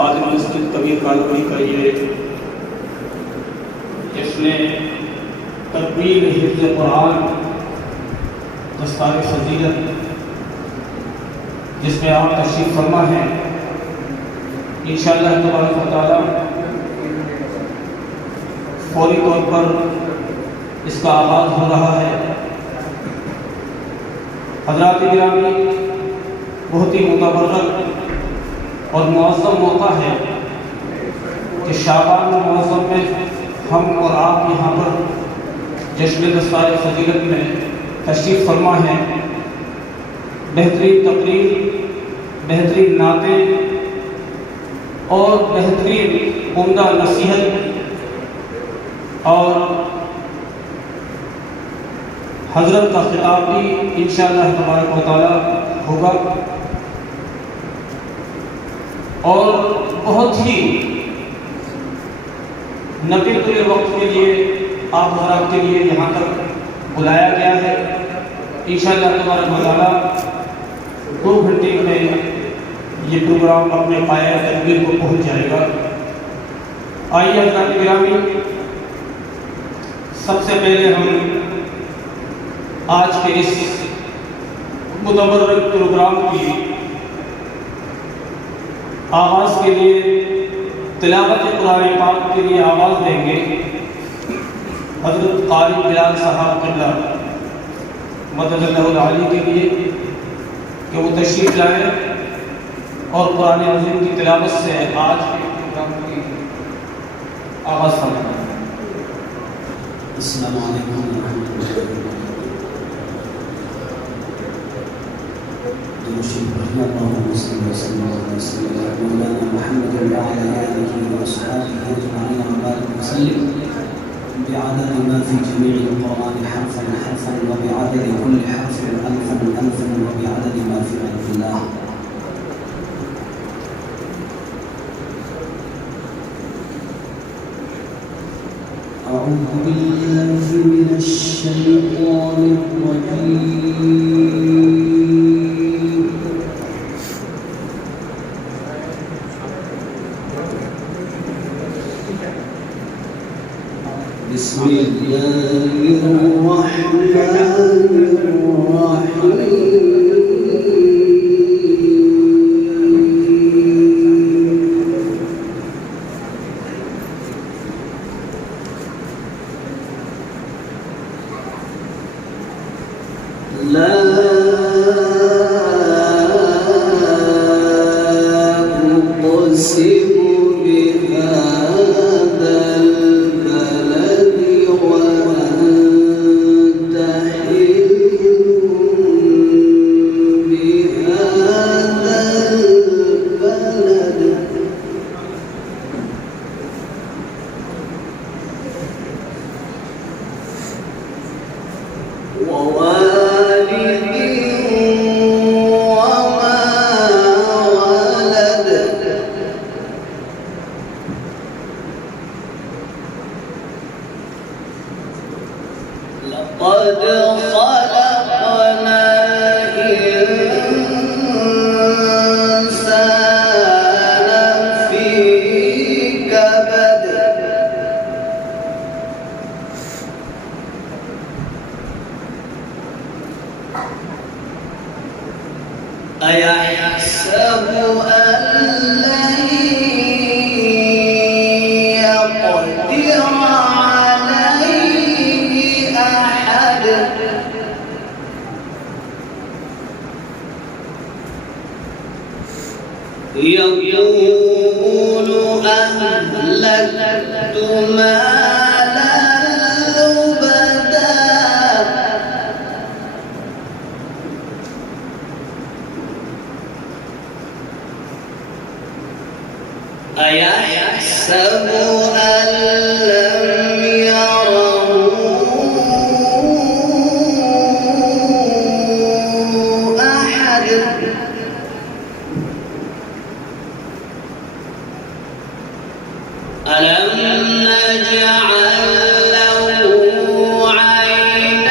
قادم مسجد کبیر colony کا یہ جشن تکمیل حفظ قرآن دستار فضیلت، جس میں آپ تشریف فرما ہیں، انشاءاللہ تبارک و تعالی فوری طور پر اس کا آغاز ہو رہا ہے۔ حضرات گرامی، بہت ہی متبرک اور معظم موقع ہے کہ شعبان معظم میں ہم اور آپ یہاں پر جشن دستار فضیلت میں تشریف فرما ہیں۔ بہترین تقریر، بہترین نعتیں اور بہترین عمدہ نصیحت اور حضرت کا خطاب بھی انشاءاللہ تبارک و تعالی ہوگا، اور بہت ہی نقل وقت کے لیے آپ حضرات کے لیے یہاں تک بلایا گیا ہے۔ انشاءاللہ تبارک و تعالی 2 گھنٹے میں یہ پروگرام اپنے پایہ تکمیل کو پہنچ جائے گا۔ آئیے حضرات گرامی، سب سے پہلے ہم آج کے اس متبرک پروگرام کی آغاز کے لیے تلاوت قرآن پاک کے لیے آواز دیں گے حضرت قاری بلال صاحب قبلہ مدد اللہ العالی کے لیے کہ وہ تشریف لائیں اور قرآن عظیم کی تلاوت سے آج کے پروگرام کی آغاز فرمائیں۔ السلام علیکم ورحمۃ اللہ وبرکاتہ۔ اللهم صل وسلم على مولانا محمد وعلى آله وصحبه أجمعين وبارك وسلم بعدد ما في جميع القرآن حرفا حرفا وبعدد كل حرف ألفا ألفا وبعدد ما في ألف الله. أعوذ بالله من الشيطان الرجيم. بسم الله الرحمن الرحيم. لا أقسم بهذا البلد وأنت حل بهذا البلد ووالد وما ولد. لقد خلقنا الإنسان في كبد. أيحسب أن لن يقدر عليه أحد. يقول أهلكت مالا لبدا. أيحسب أن لم يره أحد. ألم نجعل له عينين.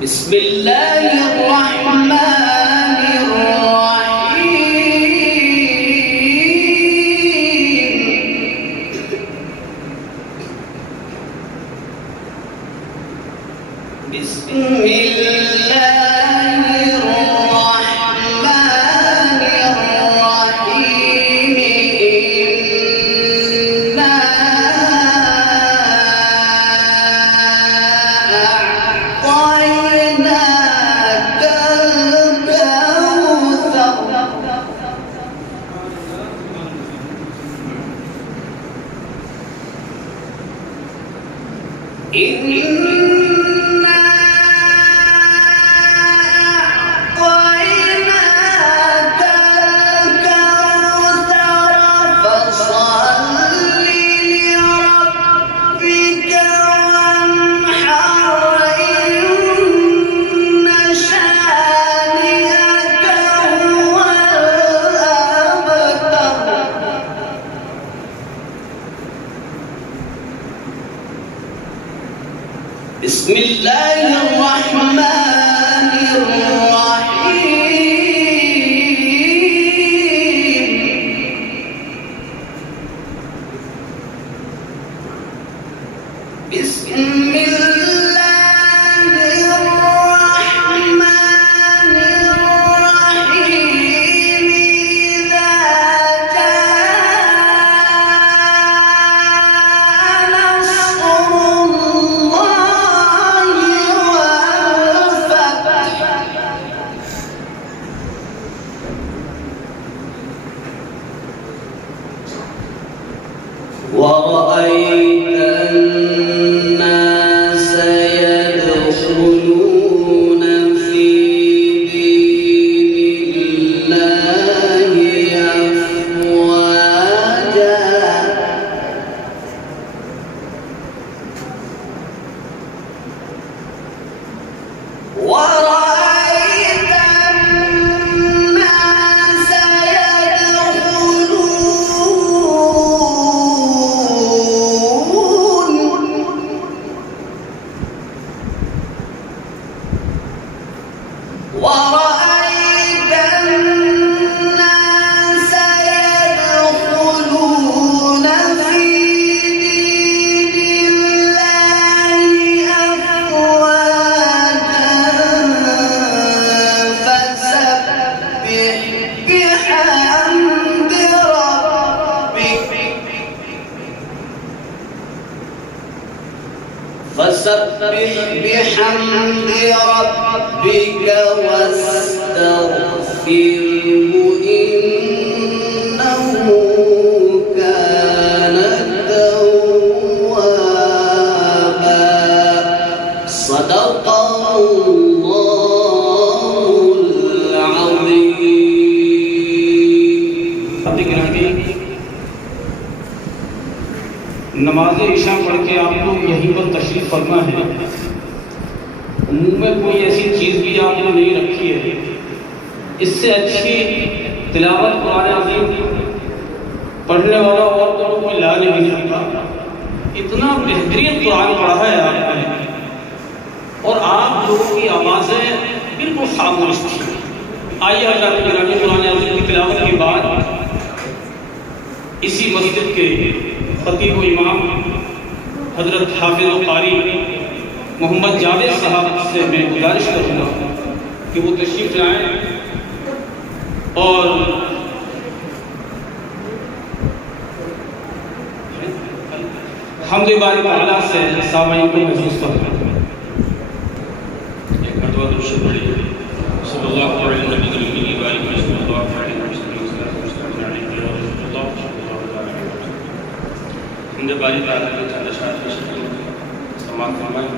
بسم اللہ الرحمن الرحیم بسم اللہ الرحمن الرحیم بسم اللہ الرحمن الرحیم بسم اللہ الرحمن الرحیم اذا جاء نصر اللہ والفتح ورأيت الناس فسبح بحمد ربك واستغفره إنه كان توابا صدق الله العظيم. نماز عشاء پڑھ کے آپ لوگ یہیں پر تشریف فرما ہے. منہ میں کوئی ایسی چیز بھی آپ نے نہیں رکھی ہے. اس سے اچھی تلاوت قرآن عظیم پڑھنے والا اور تو کوئی لا نہیں سکتا. اتنا بہترین قرآن پڑھا ہے آپ نے اور آپ لوگوں کی آوازیں بالکل خاموش تھی. آئیے اللہ کے گرامی قرآن عظیم کی تلاوت کے بعد اسی مسجد کے خطیب و امام حضرت حافظ و قاری محمد جاوید صاحب سے میں گزارش کروں گا کہ وہ تشریف لائیں اور حمد باری تعالیٰ سے سامعین کو محسوس فرمائیں. صلی اللہ علیہ وسلم حمد باری تعالیٰ کے چند اشعار کی شکل میں سماعت فرمائیں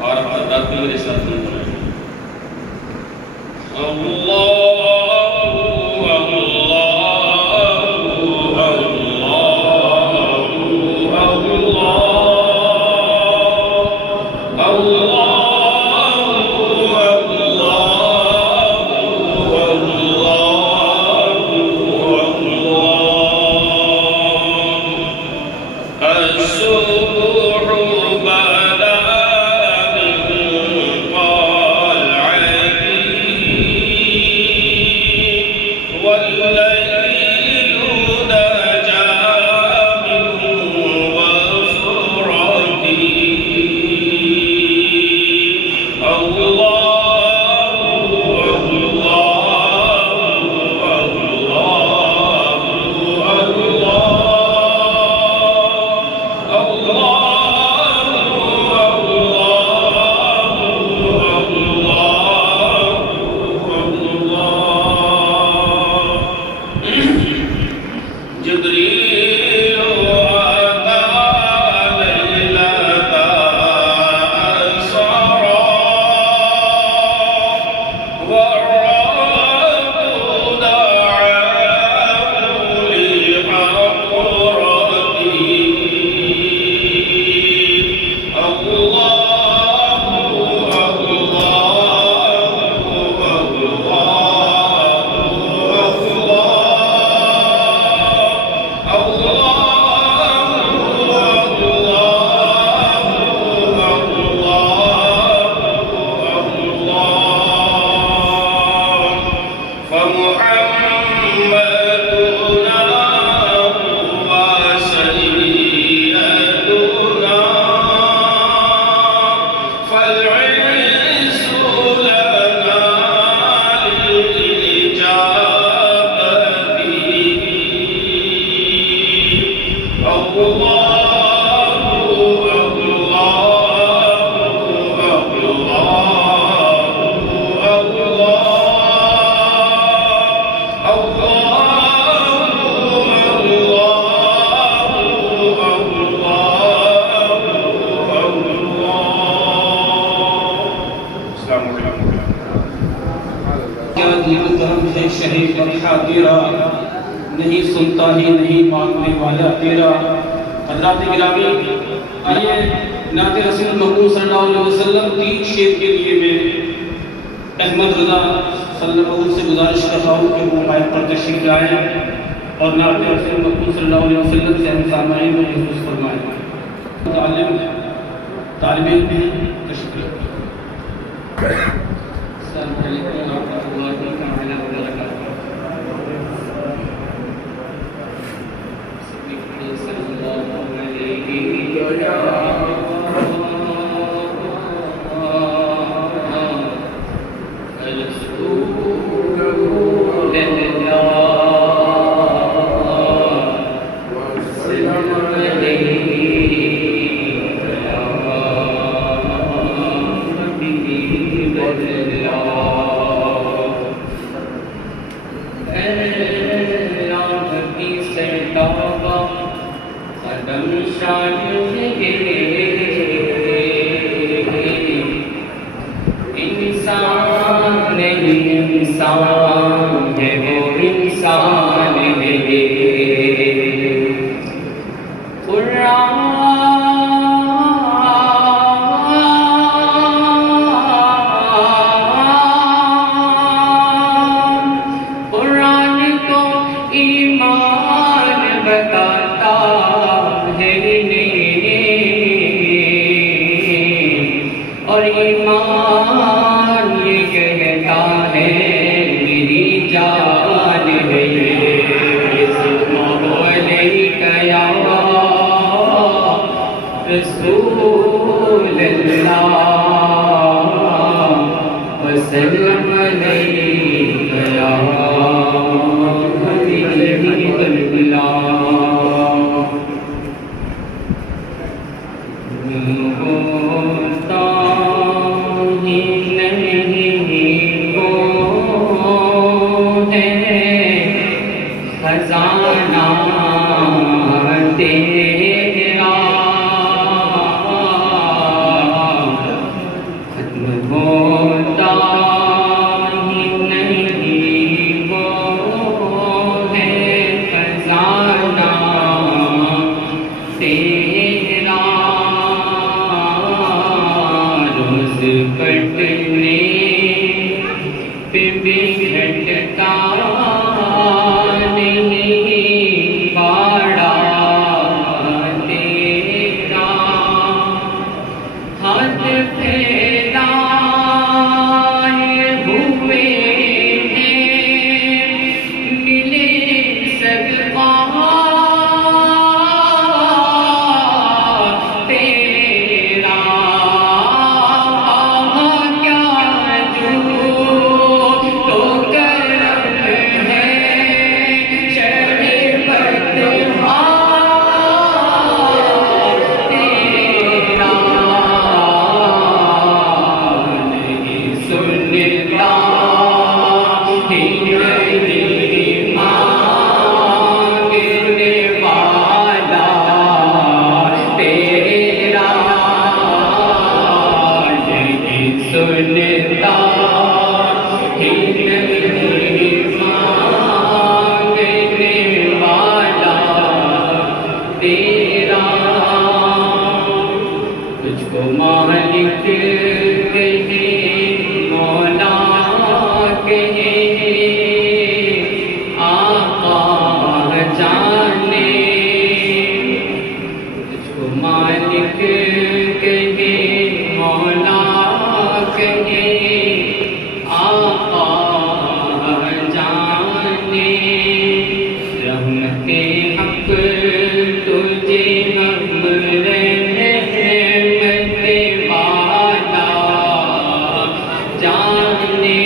اور اپنا رات بھی میرے ساتھ نہیں فرمائیں. نہیں سنتا ہی نہیں مانگنے والا تیرا. حضرات گرامی آئیے نعت رسول مقبول صلی اللہ علیہ وسلم 3 شعر کے لیے میں احمد رضا صلی اللہ علیہ وسلم سے گزارش کر رہا ہوں کہ وہ مائک پر تشریف لائیں اور نعت رسول مقبول صلی اللہ علیہ وسلم سے ہم سامعین کو محسوس فرمائیں. طالب علم ہیں تشریف لائیں. السلام علیکم ورحمۃ اللہ وبرکاتہ. انسان انسان ہے وہ انسان ہے قرآن تو ایمان بتاتا ہے اور ایمان یہ کہتا ہے میری جان ہے یا رسول اللہ وسلم علیک یا حبیب اللہ ہوتا ہی نہیں وہ ہے خزانہ تیرا ختم ہوتا ہی نہیں وہ ہے خزانہ تیرا روز کٹنے پہ بگڑتا نہیں باڑا تیرا ہاتھ پھیلائے ہوئے ہیں ملے صدقہ تیرا کیا جو تو کرم ہے شریعت تیرا نہیں سنتا ہی نہیں مانگنے والا تیرا نہیں سنتا ہی نہیں مانگنے والا تیرا تجھ کو مالک کہے مولا کہے آقا جانے تجھ کو مالک کہے مولا کہے آقا جانے رحمت حق تجھے ہم رحمت والا جانے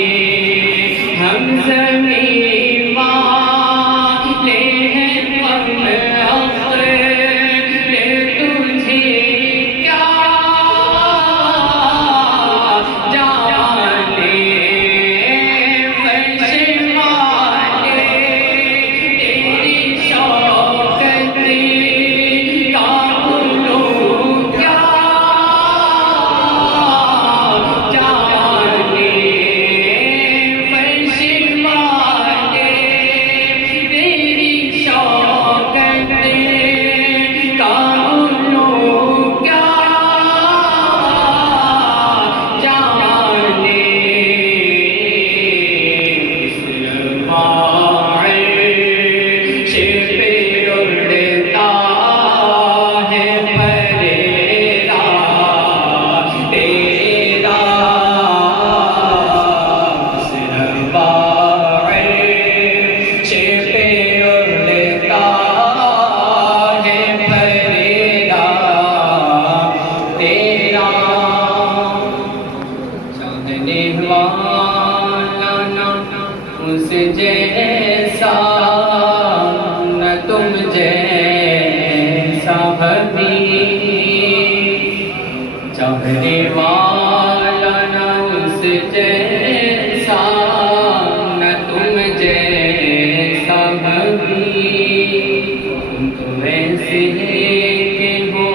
ہم زمین والے ہیں ہم اخر تجھے کیا جانے فرش والے تیری شوکت کا بھولوں کیا جانے فرش والے تیری شوکت کا بھولوں کیا جانے اس عرش پہ اڑتا ہے پریرا تیرا اس عرش پہ اڑتا ہے پریرا تیرا چاہنے والا نہ اس جیسا نہ تم جیسا حبیب چاہنے والا نہ اس جیسا نہ تم جیسا حبیب تم تو ایسے کہ ہو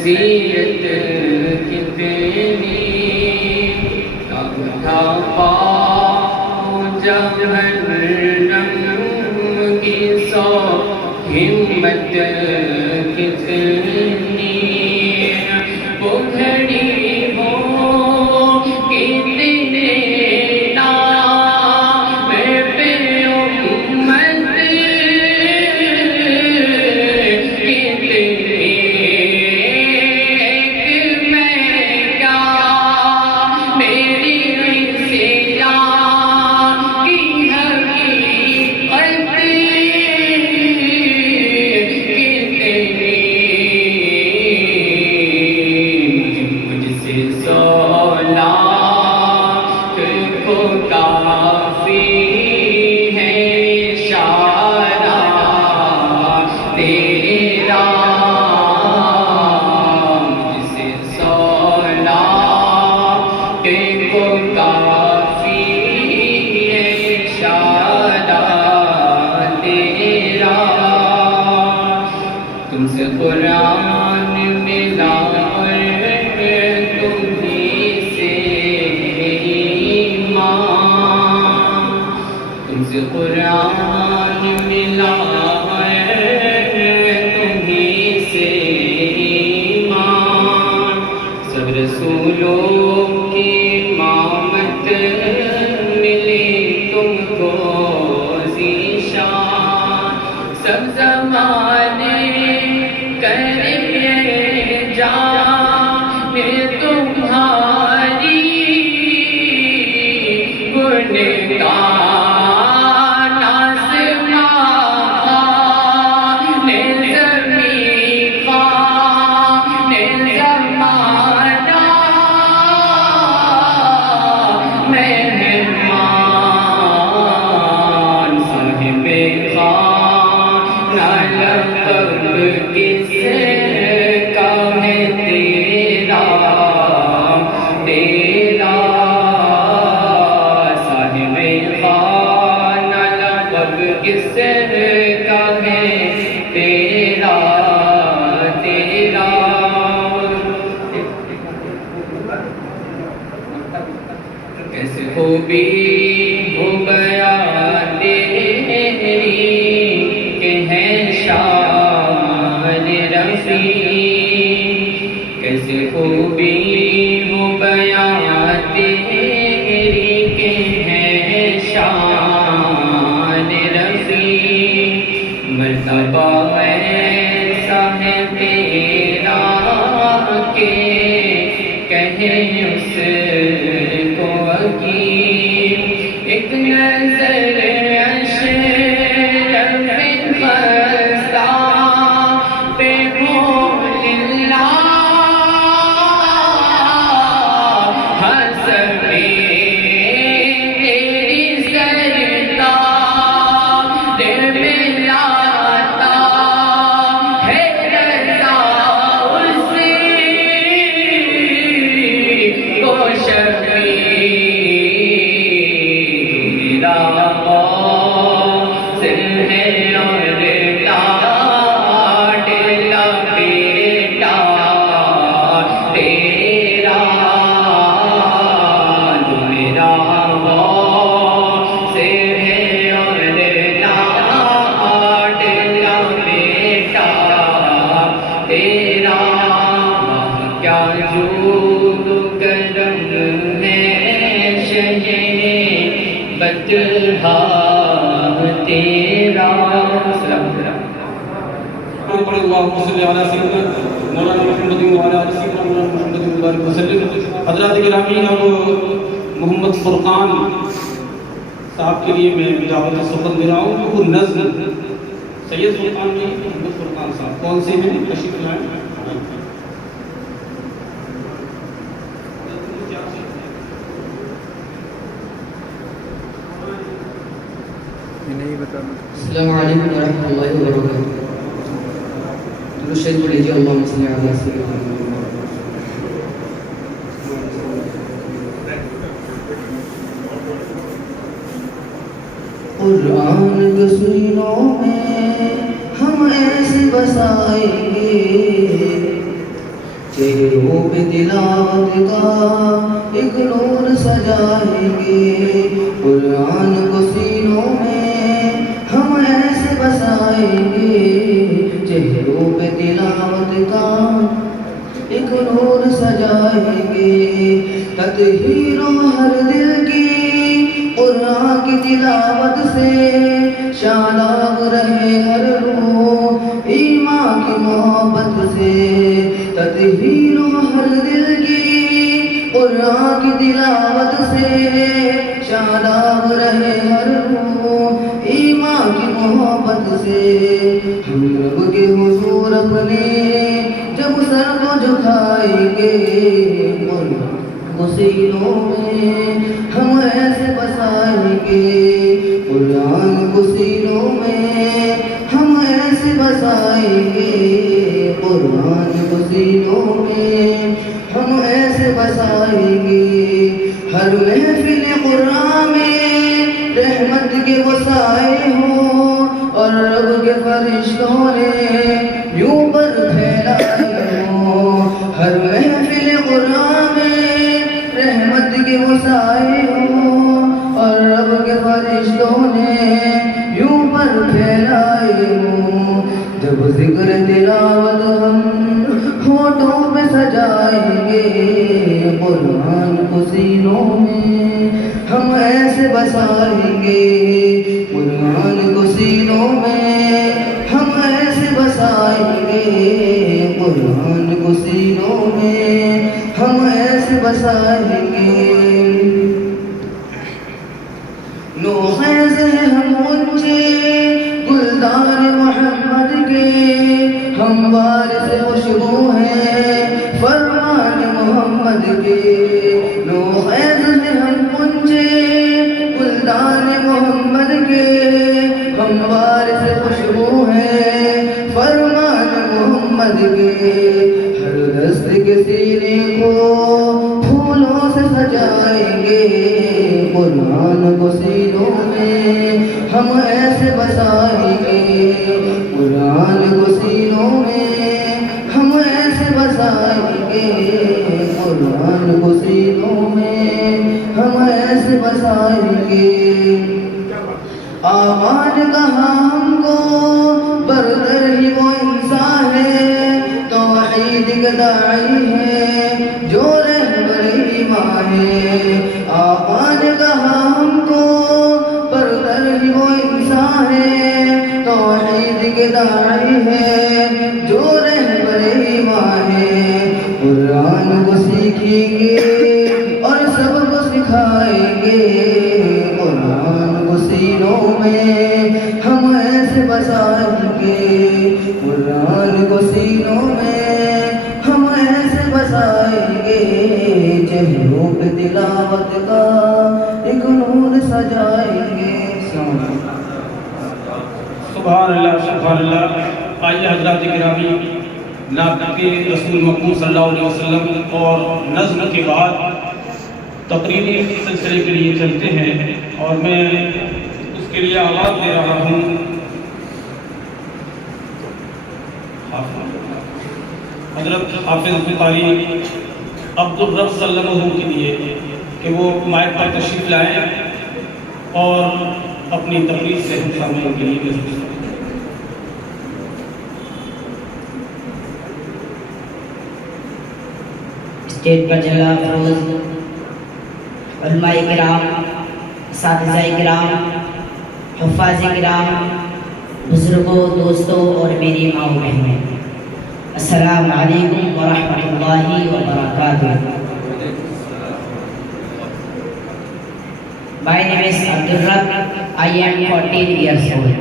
اذیت کتنی تھا پاؤں جہنم کی سو ہمت کتنی وہ گھڑی ہو کتنے نام پہ امت کتنی ایک میں کیا میری سیاہ کی حقیقت مجھ سے سولاخ کو کافی ہے اشارہ تیرا مجھ سے سولاخ کو کافی ہے اشارہ تیرا تم سے قرآن ملا اور تمہیں سے ایمان تم سے قرآن ملا اور تمہیں سے ایمان سب رسولوں کی امامت ملی تم کو ذیشان سب زمانے کرے جان تمہاری گنگان آسمان زمین خان زمانہ مہمان صاحب خان لقب کس کا ہے تیرا تیرا صاحب خان لقب کس کا ہے تیرا تیرا کیسے خوبی ہو گیا تیری کہ ہے شان رفیع کیسے خوبی ہو گیا تیری کہ ہے شان رفیع مرتبہ ایسا ہے تیرا کہ کہے اس کو حکیم ایک نظر اشرف خستہ پہ ہو للہ حسب تیری سرکار میں لاتا ہے رضا اس کو شفیع میرا قاصد ہے اور لاڈلا بیٹا تیرا میرا قاصد ہے اور لاڈلا بیٹا تیرا کیا جود کرم ہے شہے بدہا تیرا اللهم صل على سيدنا مولانا محمد وعلى ال سيدنا مولانا محمد وبارك وسلم حضرات گرامی اب محمد فرقان صاحب کے لیے میں دعوت سخن دے رہا ہوں وہ نظم سید فرقان جی محمد فرقان صاحب کون سے ہیں تشریف لائیں السلام علیکم ورحمۃ اللہ وبرکاتہ درود شریف پڑھ لیجیے اللہم صلی علی سیدنا قرآن کے سینوں میں ہم ایسے بسائیں گے چہروں پہ تلاوت کا ایک نور سجائیں گے، قرآن کو سینوں میں ہم ایسے بسائیں گے، چہروں پہ تلاوت کا ایک نور سجائیں گے، تطہیر ہر دل کی قرآن کی تلاوت سے، شاداب رہے ہر روح ایمان کی محبت سے، تطہیر ہر دل کی قرآن کی تلاوت سے، شاداب رہے ہر روح ایمان کی محبت سے، ہم رب کے حضور اپنے جب سر کو جھکائیں گے، قرآن کو سینوں میں ہم ایسے بسائیں گے، قرآن کو سینوں میں ہم ایسے بسائیں گے، قرآن کو سینوں میں ہم ایسے بسائیں گے، ہر محفل قرآن میں رحمت کے وسائے ہوں اور رب کے فرشتوں نے یوں پر پھیلائے ہوں، ہر محفل قرآن میں رحمت کے وسائے ہوں اور رب کے فرشتوں نے یوں پر پھیلائے ہوں، جب ذکر تلاوت ہم ہونٹوں پہ سجائیں گے، قرآن کو سینوں میں ہم ایسے بسائیں گے، قرآن کو سینوں میں ہم ایسے بسائیں گے، قرآن کو سینوں میں ہم ایسے بسائیں گے، نوخیز ہیں ہم اونچے گلدان محمد کے، ہم وارث خوشبو ہیں فرمان محمد کے، نوخیز ہیں ہم اونچے گلدان محمد کے، ہم وارث خوشبو ہیں فرمان محمد کے، ہر دست کے سینے کو پھولوں سے سجائیں گے، قرآن کو سینوں میں ہم ایسے بسائیں گے، قرآن کو سینوں میں ہم ایسے بسائیں گے، قرآن کو سینوں میں ہم ایسے بسائیں گے، آواز کہاں ہم کو برتر ہی وہ انسان ہے، توحید کا داعی ہے جو رہبر ایمان ہے، آواز کہاں ہم کو برتر ہی وہ انسان ہے، توحید کے داعی ہے جو رہبر ایمان ہے، قرآن کو سیکھیں گے اور سب کو سکھائیں گے، قرآن کو سینوں میں ہم ایسے بسائیں گے، قرآن کو سینوں میں ہم ایسے بسائیں گے، چہروں پہ تلاوت کا ایک نور سجائیں گے۔ سبحان اللہ سبحان اللہ۔ آئیے حضرات گرامی، نعت رسول مقبول صلی اللہ علیہ وسلم اور نظم کے بعد تقریری سلسلے کے لیے چلتے ہیں، اور میں اس کے لیے آواز دے رہا ہوں حضرت حافظ قاری عبدالرب صلی اللہ علیہ وسلم کے لیے کہ وہ مائک پر تشریف لائیں اور اپنی تقریر سے ہم سامعین کے لیے پیش کریں۔ اسٹیج پر جلا افروز علماء کرام، اساتذہ کرام، حفاظ کرام، بزرگوں، دوستوں اور میری ماں بہنیں، السلام علیکم ورحمۃ اللہ وبرکاتہ۔ My name is Abdulrab. I am 14 years old.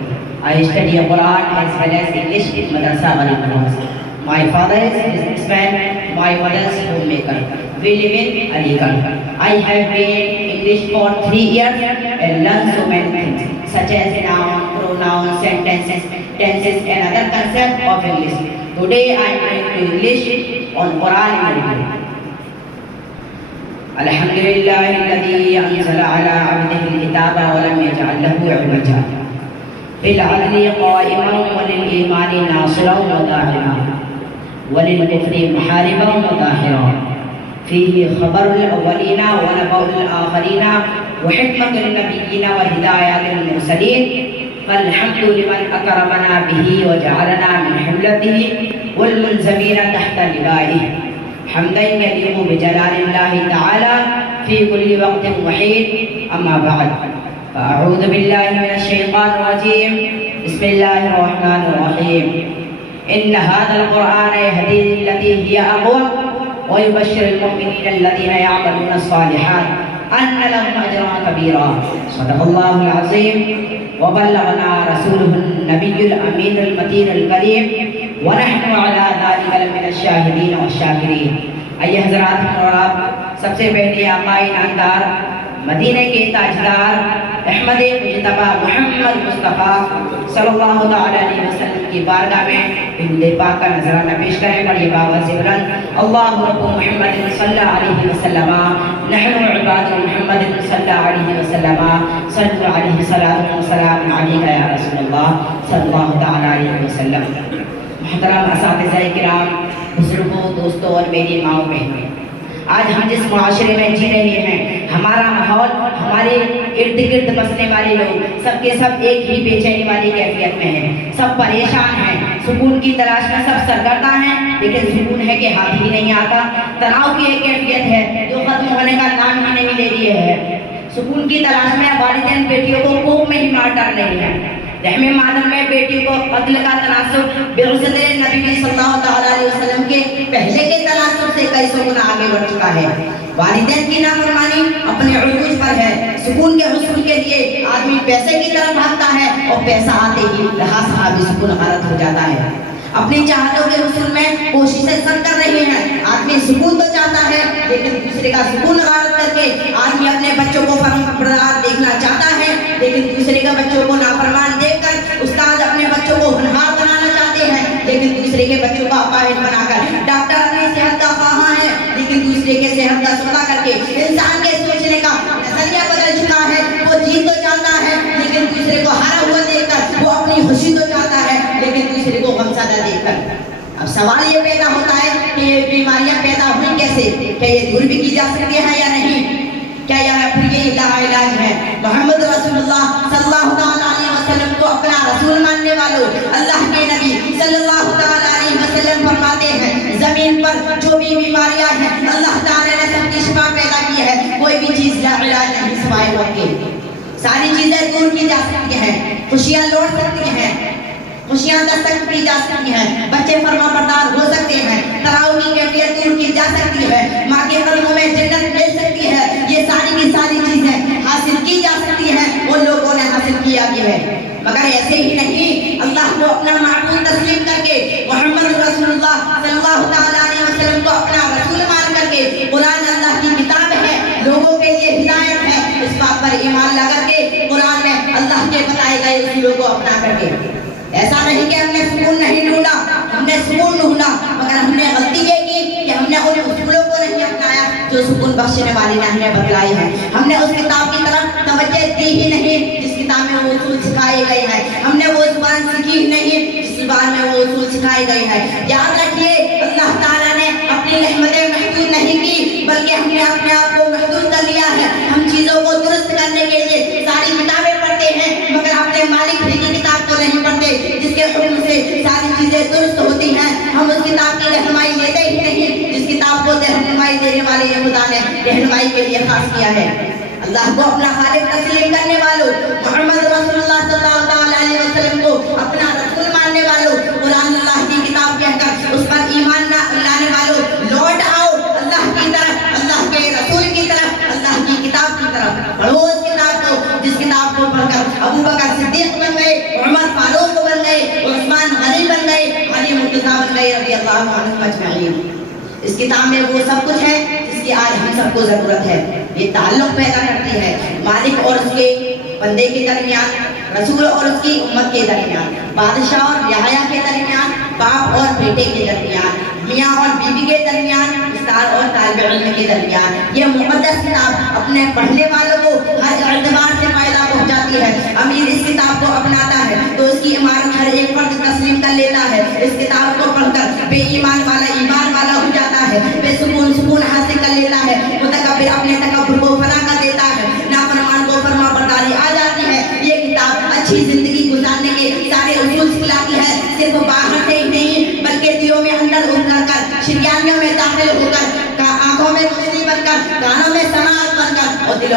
I study Quran as well as English in Madrasa Gharib Nawaz. My father is a businessman, my mother is homemaker. We live in Aligarh. I have been in English for 3 years and learned so many things such as noun, pronoun, sentences, tenses and other concepts of English. Today I am going to English on Quran and Urdu. الحمد لله الذي أنزل على عبده الكتاب ولم يجعل له عوجا بالعدل قائما وللإيمان ناصرا وداعما وللكفر محاربا وظاهرا، فيه خبر الأولين ونبأ الآخرين وحكمة النبيين وهداية المرسلين، فالحمد لمن أكرمنا به وجعلنا من حملته والملزمين تحت لوائه، حمدا يليق بجلال الله تعالى في كل وقت وحين. أما بعد، فأعوذ بالله من الشيطان الرجيم، بسم الله الرحمن الرحيم. إن هذا القرآن يهدي للتي هي أقوم ويبشر المؤمنين الذين يعملون الصالحات أن لهم أجرا كبيرا. صدق الله العظيم وبلغنا رسوله النبي الأمين المتين الكريم، ونحن على ذلك لمن الشاهدين والشاكرين. آئیے حضرات اور آپ، سب سے پہلے آقائے نامدار مدینہ کے تاجدار احمد مجتبی محمد مصطفیٰ صلی اللہ تعالی علیہ وسلم کی بارگاہ میں درود پاک کا نذرانہ پیش کریں. بڑی باوت سے بلند اللہ رب محمد صلی اللہ علیہ وسلم، نحن عباد محمد صلی اللہ علیہ وسلم، صلی علیہ صلاۃ و سلام علیک یا رسول اللہ صلی اللہ تعالی علیہ وسلم. محترم اساتذہ کرام، بزرگوں، دوستوں اور میری ماؤں بہنوں، آج ہم جس معاشرے میں جی رہے ہیں، ہمارا ماحول، ہمارے ارد گرد بسنے والے لوگ سب کے سب ایک ہی بے چینی والی کیفیت میں ہیں. سب پریشان ہیں، سکون کی تلاش میں سب سرگرداں ہیں، لیکن سکون ہے کہ ہاتھ ہی نہیں آتا. تناؤ کی ایک کیفیت ہے جو ختم ہونے کا نام ہی نہیں لے رہی ہے. سکون کی تلاش میں والدین بیٹیوں کو کوپ میں ہی مار ڈال رہے ہیں. رحم مادم میں بیٹی کو قتل کا تناسب برسد نبی صلی اللہ تعالی علیہ وسلم کے پہلے کے تناسب سے کئی سو گنا آگے بڑھ چکا ہے. والدین کی نافرمانی اپنے عروج پر ہے. سکون کے حصول کے لیے آدمی پیسے کی طرف بھاگتا ہے اور پیسہ آتے ہی رہا صحابی سکون غارت ہو جاتا ہے. اپنی چاہتوں کے حصول میں کوششیں سب کر رہی ہیں. آدمی سکون تو چاہتا ہے لیکن دوسرے کا سکون غارت کر کے آدمی اپنے بچوں کو فرمانبردار دیکھنا چاہتا ہے، لیکن دوسرے کے بچوں کو نافرمان دیکھ کر استاد اپنے بچوں کو ہونہار بنانا چاہتے ہیں، لیکن دوسرے کے بچوں کو اپاہج بنا کر. ڈاکٹر اپنی صحت کا خواہاں ہے لیکن دوسرے کے صحت کا سودا کر کے. انسان کے سوچنے کا نظریہ بدل چکا ہے. وہ جیت تو چاہتا ہے لیکن دوسرے کو ہارا ہوا دیکھ کر وہ اپنی خوشی تو چاہتا ہے لیکن دوسرے کو غمزدہ دیکھ کر. اب سوال یہ پیدا ہوتا ہے کہ یہ بیماریاں پیدا ہوئی کیسے؟ کیا یہ دور بھی کی جا سکتی ہے یا نہیں؟ کیا پھر یہ علاج ہے؟ محمد رسول اللہ صلی اللہ تعالی علیہ وسلم کو اپنا رسول ماننے والوں، اللہ کے نبی صلی اللہ تعالی علیہ وسلم فرماتے ہیں زمین پر جو بھی بیماریاں ہیں اللہ تعالی نے سب کی شفا پیدا کی ہے. کوئی بھی چیز لا علاج نہیں سوائے موت کے. ساری چیزیں دور کی جا سکتی ہیں، خوشیاں لوٹ سکتی ہیں، خوشیاں دستک کی جا سکتی ہیں، بچے فرما بردار ہو سکتے ہیں، تناؤ کی کیفیت دور کی جا سکتی ہے، ماں کے قدموں میں جنت مل سکتی ہے. یہ ساری کی ساری چیزیں حاصل کی جا سکتی ہیں، ان لوگوں نے حاصل کیا بھی ہے. مگر ایسے ہی نہیں، اللہ کو اپنا معبود تسلیم کر کے، محمد رسول اللہ صلی اللہ تعالی علیہ وسلم کو اپنا رسول مان کر کے، قرآن اللہ کی کتاب ہے، لوگوں کے لیے ہدایت ہے، اس بات پر ایمان لا کر کے قرآن میں اللہ کے بتائے گئے اصولوں کو اپنا کر کے. ایسا نہیں کہ ہم نے سکون نہیں ڈھونڈا، ہم نے سکون ڈھونڈا، مگر ہم نے غلطی یہ کی کہ ہم نے ان اصولوں کو نہیں اپنایا جو سکون بخشنے والی نے ہمیں بتلائی ہے. ہم نے اس کتاب کی طرف توجہ دی ہی نہیں جس کتاب میں وہ اصول سکھائے گئے ہیں. ہم نے وہ زبان سیکھی ہی نہیں جس زبان میں وہ اصول سکھائے گئے ہیں. یاد رکھیے، اللہ تعالیٰ نے اپنی رحمتیں محدود نہیں کی بلکہ ہم نے اپنے آپ کو محدود کر لیا ہے. ہم چیزوں کو درست کرنے کے لیے ساری کتابیں پڑھتے ہیں مگر اپنے مالک کی کتاب کو نہیں پڑھتے جس کے حکم سے ساری چیزیں درست ہوتی ہیں. ہم اس کتاب کی رہنمائی لیتے ہی نہیں جس کتاب کو رہنمائی دینے والے خدا نے رہنمائی کے لیے خاص کیا ہے. اللہ کو اپنا خالق تسلیم کرنے والوں، محمد رسول اللہ صلی اللہ تعالی علیہ وسلم کو اپنا رسول ماننے والوں، قرآن اللہ کی کتاب کہہ کر اس پر ایمان لانے والوں، لوٹ آؤ اللہ کی طرف، اللہ کے رسول کی طرف، اللہ کی کتاب کی طرف. پڑھو اس کتاب کو جس کتاب کو پڑھ کر ابو بکر صدیق بن گئے، عمر فاروق بن گئے، عثمان غنی بن گئے، علی مرتضیٰ بن گئے رضی اللہ عنہم اجمعین. اس کتاب میں وہ سب کچھ ہے جس کی آج ہم سب کو ضرورت ہے. یہ تعلق پیدا کرتی ہے مالک اور اس کے بندے کے درمیان، رسول اور اس کی امت کے درمیان، بادشاہ اور رعایا کے درمیان، باپ اور بیٹے کے درمیان، میاں اور بیوی کے درمیان، استاد اور طالب علم کے درمیان. یہ مقدس کتاب اپنے پڑھنے والوں کو ہر اعتبار سے فائدہ پہنچاتی ہے. امیر اس کتاب کو اپناتا ہے تو اس کی عمارت ہر ایک فرد تسلیم کر لیتا ہے. اس کتاب کو پڑھ کر بے ایمان والا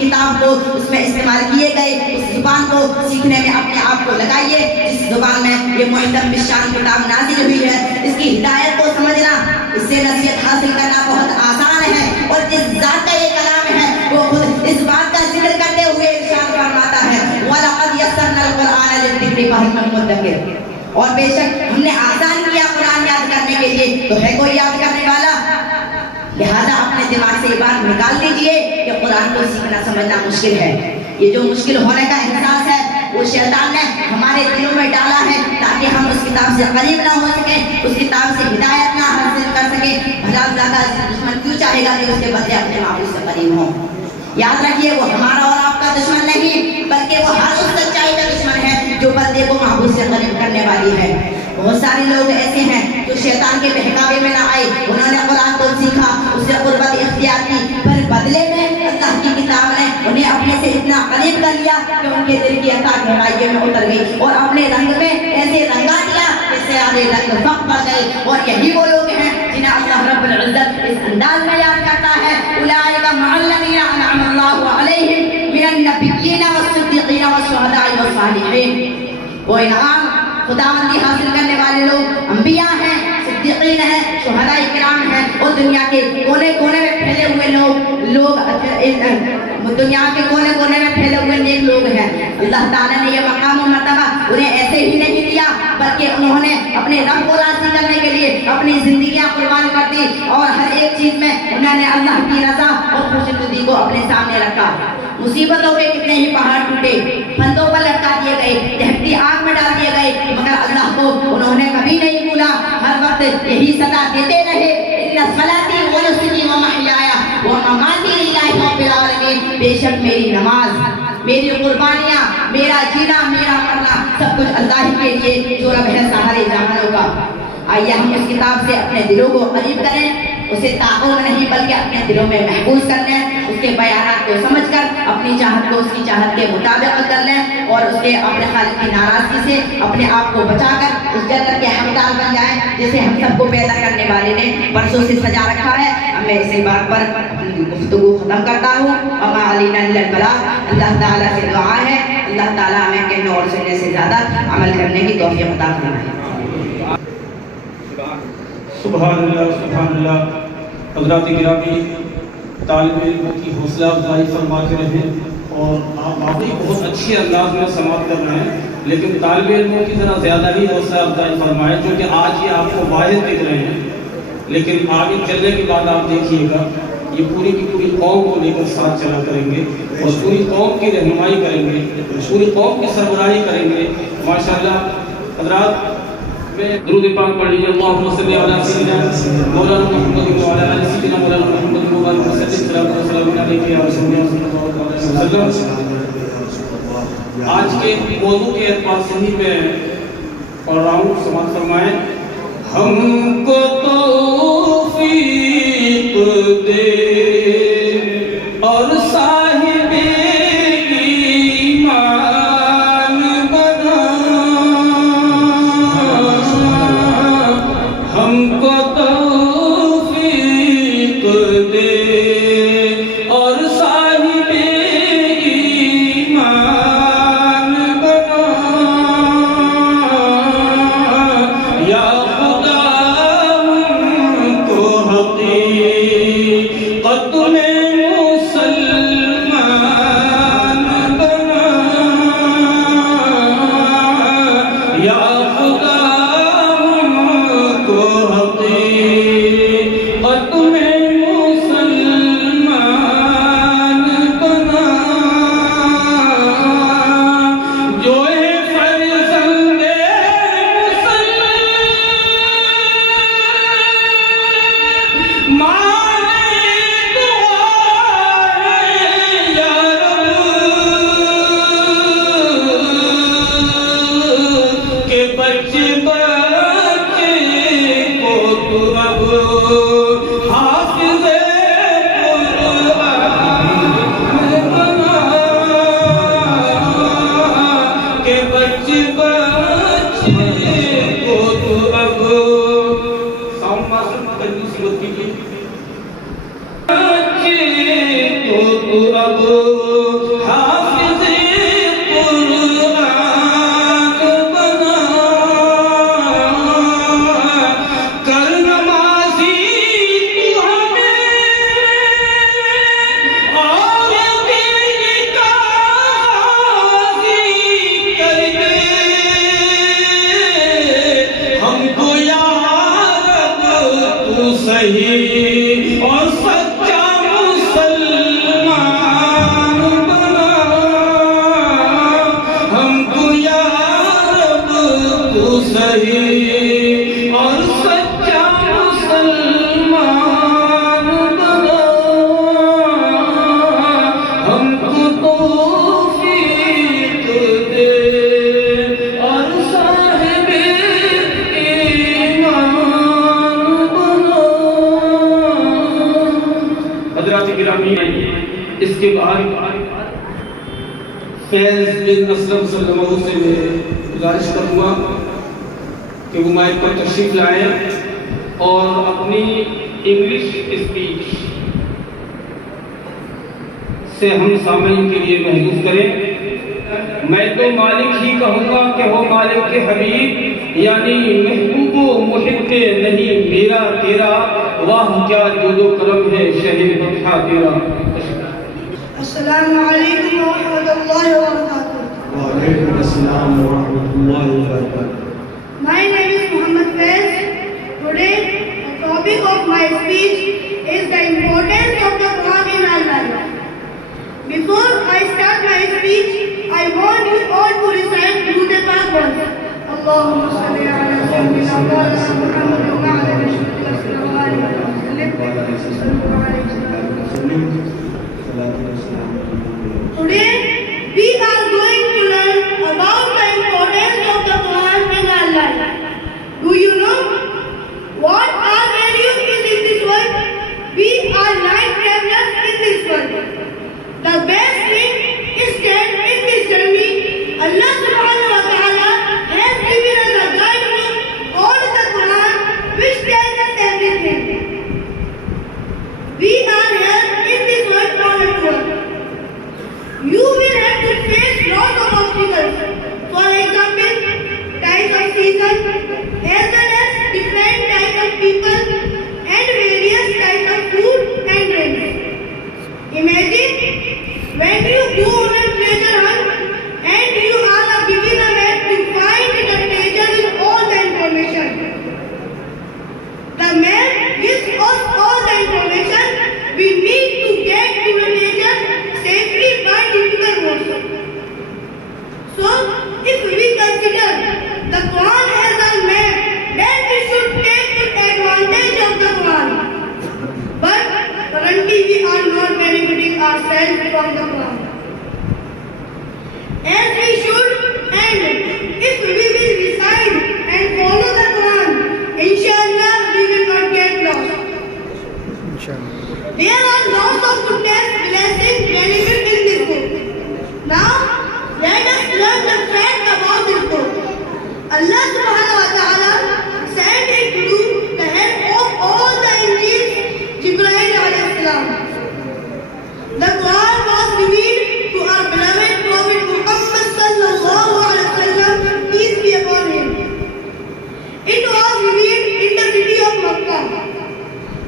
کتاب کو اس میں استعمال کیے گئے اس زبان کو سیکھنے میں اپنے آپ کو لگائیے جس زبان میں یہ محترم بشان کتاب نازل ہوئی ہے. اس کی ہدایت کو سمجھنا, اس سے نصیحت حاصل کرنا بہت آسان ہے. اور جس ذات کا یہ کلام ہے وہ خود اس بات کا ذکر کرتے ہوئے ارشاد فرماتا ہے وَلَقَدْ يَسَّرْنَا الْقُرْآنَ لِلذِّكْرِ فَهَلْ مِن مُّدَّكِرٍ. اور بے شک ہم نے آسان کیا قرآن یاد کرنے کے لیے, تو ہے کوئی یاد کرنے والا؟ لہذا اپنے دماغ سے یہ بات نکال دیجئے کہ قرآن کو سیکھنا سمجھنا مشکل ہے. یہ جو مشکل ہونے کا احساس ہے وہ شیطان نے ہمارے دلوں میں ڈالا ہے تاکہ ہم اس کتاب سے قریب نہ ہو سکیں, اس کتاب سے ہدایت نہ حاصل کر سکیں. بھلا زیادہ دشمن کیوں چاہے گا کہ اس کے بدلے اپنے معبود سے قریب ہوں؟ یاد رکھیے وہ ہمارا اور آپ کا دشمن نہیں بلکہ وہ ہر اس سچائی کا دشمن ہے جو بندے کو معبود سے قریب کرنے والی ہے. بہت سارے لوگ ایسے ہیں جو شیطان کے بہکاوے میں نہ آئے, انہوں نے قرآن کو سیکھا, اس سے قربت اختیار کی, پر بدلے میں اللہ کی کتاب نے انہیں اپنے سے اتنا قریب کر لیا کہ ان کے دل کی عطا گہرائیوں میں اتر گئی اور اپنے رنگ میں ایسے رنگا دیا جیسے آگے رنگ فق پڑ گئے. اور یہی وہ لوگ ہیں جنہیں اللہ رب العزت اس انداز میں یاد کرتا ہے اولئک مع الذین انعم اللہ علیہم من النبیین والصدیقین والشہداء والصالحین. وہ انعام خداوندی حاصل کرنے والے لوگ انبیاء ہیں, صدیقین ہیں, شہداء کرام ہیں, اور دنیا کے کونے کونے میں پھیلے ہوئے لوگ دنیا کے کونے کونے میں پھیلے ہوئے نیک لوگ ہیں. اللہ تعالیٰ نے یہ مقام و مرتبہ انہیں ایسے ہی نہیں دیا بلکہ انہوں نے اپنے رب کو راضی کرنے کے لیے اپنی زندگیاں قربان کر دی اور ہر ایک چیز میں انہوں نے اللہ کی رضا اور خوشنودی کو اپنے سامنے رکھا. مصیبتوں کے کتنے ہی پہاڑ ٹوٹے, پھندوں پر لٹکا دیے گئے, دہتی آگ میں ڈال دیے گئے, مگر اللہ کو انہوں نے کبھی نہیں بھولا, ہر وقت یہی صدا دیتے رہے ان صلاتی و نسکی و محیایا و مماتی للہ رب العالمین. بے شک میری نماز, میری قربانیاں, میرا جینا, میرا مرنا سب کچھ اللہ ہی کے لیے جو رب ہے سارے جہانوں کا. آئیے ہم اس کتاب سے اپنے دلوں کو قریب کریں, اسے تعاون نہیں بلکہ اپنے دلوں میں محفوظ کر لیں, اس کے بیانات کو سمجھ کر اپنی چاہت کو اس کی چاہت کے مطابق کر لیں اور اس کے اپنے خالق کی ناراضگی سے اپنے آپ کو بچا کر اس جنت کے حقدار بن جائیں جسے ہم سب کو پیدا کرنے والے نے برسوں سے سجا رکھا ہے. اب میں اسی بات پر اپنی گفتگو ختم کرتا ہوں. وما علینا الا البلاغ. اللہ تعالیٰ سے دعا ہے اللہ تعالیٰ ہمیں کہنے اور سننے سے زیادہ عمل کرنے کی توفیق عطا فرمائے. سبحان اللہ سبحان اللہ. حضرات گرامی, طالب علموں کی حوصلہ افزائی فرماتے رہیں اور آپ واقعی بہت اچھی انداز میں سماعت کر رہے ہیں, لیکن طالب علموں کی ذرا زیادہ ہی حوصلہ افزائی فرمائیں جو کہ آج یہ آپ کو واحد دکھ رہے ہیں, لیکن آگے چلنے کے بعد آپ دیکھیے گا یہ پوری کی پوری قوم کو لے کر ساتھ چلا کریں گے اور پوری قوم کی رہنمائی کریں گے, پوری قوم کی سربراہی کریں گے ماشاءاللہ. حضرات درود پاک پڑھ لیجیے. اللهم صل علی سیدنا مولانا محمد و علی آل سیدنا مولانا محمد مبارک وسلم السلام علیکم یا رسول اللہ صلی اللہ علیہ وسلم. آج کے موضوع کے اعتبار سے ہی میں پڑھ رہا ہوں, سماعت فرمائیں. ہم کو توفیق دے اور صاحب ایمان بنا, ہم کو توفیق دے اور صاحب ایمان بنا, یا خدا ہم کو حقیقت میں مسلمان بنا, یا خدا ہم کو حقیقت میں مسلمان بنا, جو ہے فرزند اب صحیح اور سچا مسلمان بنا، ہم کو توفیق دے اور صاحب ایمان بنا۔ حضرات گرامی، اس کے بعد فیض بن اسلم صلی اللہ علیہ وسلم سے میں گزارش کروں گا کہ وہ مائک پر تشریف لائیں اور اپنی انگلش اسپیچ سے ہم سامعین کے لیے محفوظ کریں۔ میں تو مالک ہی کہوں گا کہ وہ مالک کے حبیب، یعنی محبوب و محب نہیں میرا تیرا، واہ کیا جود و کرم ہے شہر بطحا تیرا۔ السلام علیکم ورحمۃ اللہ وبرکاتہ۔ وعلیکم السلام ورحمۃ اللہ وبرکاتہ۔ My name is Muhammad Faiz. Today, the topic of my speech is the importance of the Quran in our life. Before I start my speech, I want you all to recite Durood Paak once. Allahumma salli ala sayyidina Muhammad wa ala alihi wa sallam. Today, we are going to learn about the importance of the Quran in our life. Do you know what our value is in this world? We are life travelers in this world. The best thing is that in this journey, Allah subhanahu wa ta'ala has given us a guidebook called the Quran, which tells us everything. We are here in this world for a tour. You will have to face lots of obstacles. For example, types of season, as well as different types of people and various types of food and drinks. Imagine when you go on a treasure hunt and you are given a map to find the treasure with all the information. The map gives us all the information we need to get to the treasure safely by difficult roads. So, if we consider the Quran as a map, then we should take advantage of the Quran. But currently we are not benefiting ourselves from the Quran as we should, and if we will recite and follow the Quran, inshallah we will not get lost. There are lots of goodness, blessings, benefits in this book. Now, let us learn the fact about this book. Allah subhanahu wa ta'ala sent it through the help of all the angels, Jibreel alayhi salam. The Quran was revealed to our beloved Prophet Muhammad sallallahu alayhi wa sallam, peace be upon him. It was revealed in the city of Makkah,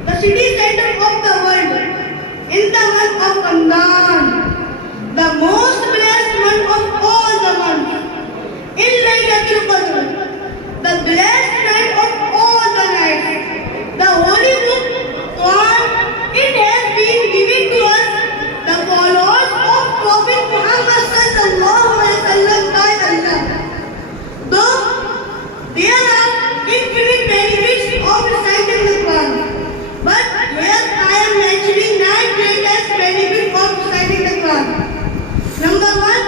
the city center of the world, in the month of Ramadan, the most blessed month of all the months, in Laylatul Qadr, the blessed night of all the nights. The holy book, Quran, it has been given to us, the followers of Prophet Muhammad sallallahu alaihi wasallam, by Allah. Though there are infinite benefits of reciting the Quran, but here I am mentioning 9 greatest benefits of reciting the Quran. Number 1,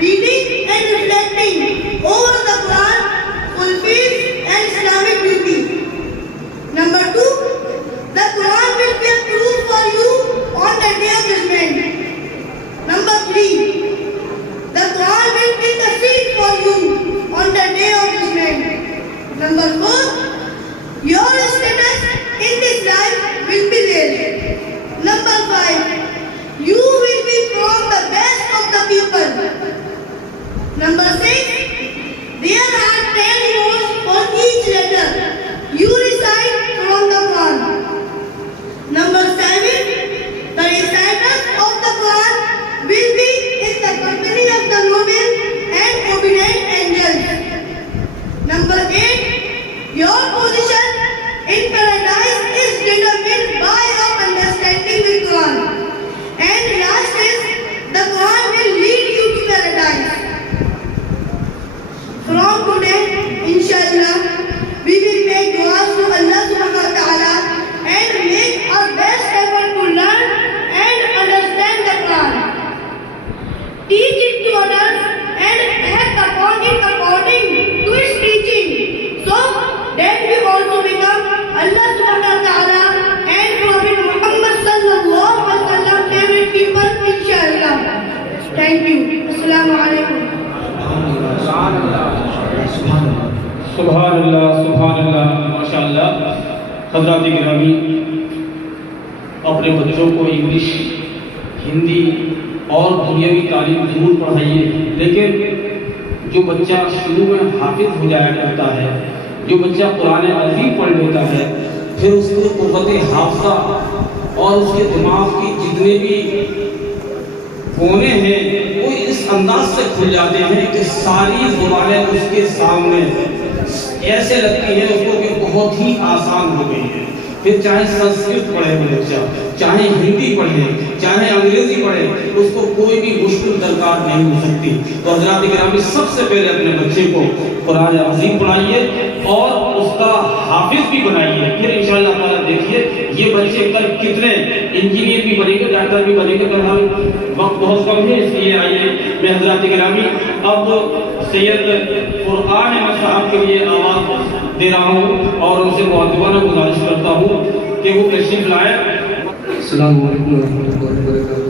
reading and reflecting over the Quran fulfills an Islamic duty. Number 2, the Quran will be a proof for you on the day of judgment. Number 3, the Quran will intercede for you on the day of judgment. Number 4, your status in this life will be raised. Number 5, you will be from the best of the people. Number 6, there are 10 rows for each letter you recite from the Quran. Number 7, the reciters of the Quran will be in the company of the noble and obedient angels. Number 8, your position in paradise is determined by your understanding the Quran. And last is, the Quran will lead you to paradise. From today, inshallah, we will make du'as to Allah subhanahu wa ta'ala and make our best effort to learn and understand the Quran. Teach it to others and act upon it according to its teaching, so that we also become Allah subhanahu wa ta'ala and Prophet Muhammad sallallahu alaihi wasallam favorite people, inshallah. Thank you. Assalamu alaikum. سبحان اللہ ماشاء اللہ. حضرات گرامی، اپنے بچوں کو English, Hindi اور دنیاوی تعلیم ضرور پڑھائیے، لیکن جو بچہ شروع میں حافظ ہو جایا کرتا ہے، جو بچہ قرآن عظیم پڑھ لیتا ہے، پھر اس کی قوت حافظہ اور اس کے دماغ کی جتنے بھی کونے ہیں وہ اس انداز سے کھل جاتے ہیں کہ ساری زبانیں اس کے سامنے ایسے لگتی ہیں اس کو کہ بہت ہی آسان ہو گئی ہے. پھر چاہے سنسکرت پڑھے بچہ، چاہے ہندی پڑھے، چاہے انگریزی پڑھے، اس کو کوئی بھی مشکل درکار نہیں ہو سکتی. تو حضرات گرامی، سب سے پہلے اپنے بچے کو قرآن عظیم پڑھائیے اور اس کا حافظ بھی بنائیے. پھر انشاءاللہ تعالیٰ دیکھیے یہ بچے کل کتنے انجینئر بھی بنے گے، ڈاکٹر بھی بنے گے. وقت بہت کم ہے، اس لیے آئیے میں حضرات گرامی اب سید قرآن صاحب کے لیے آواز دے رہا ہوں اور ان سے مؤدبانہ گزارش کرتا ہوں کہ وہ تشریف لائے. السلام علیکم ورحمۃ اللہ وبرکاتہ.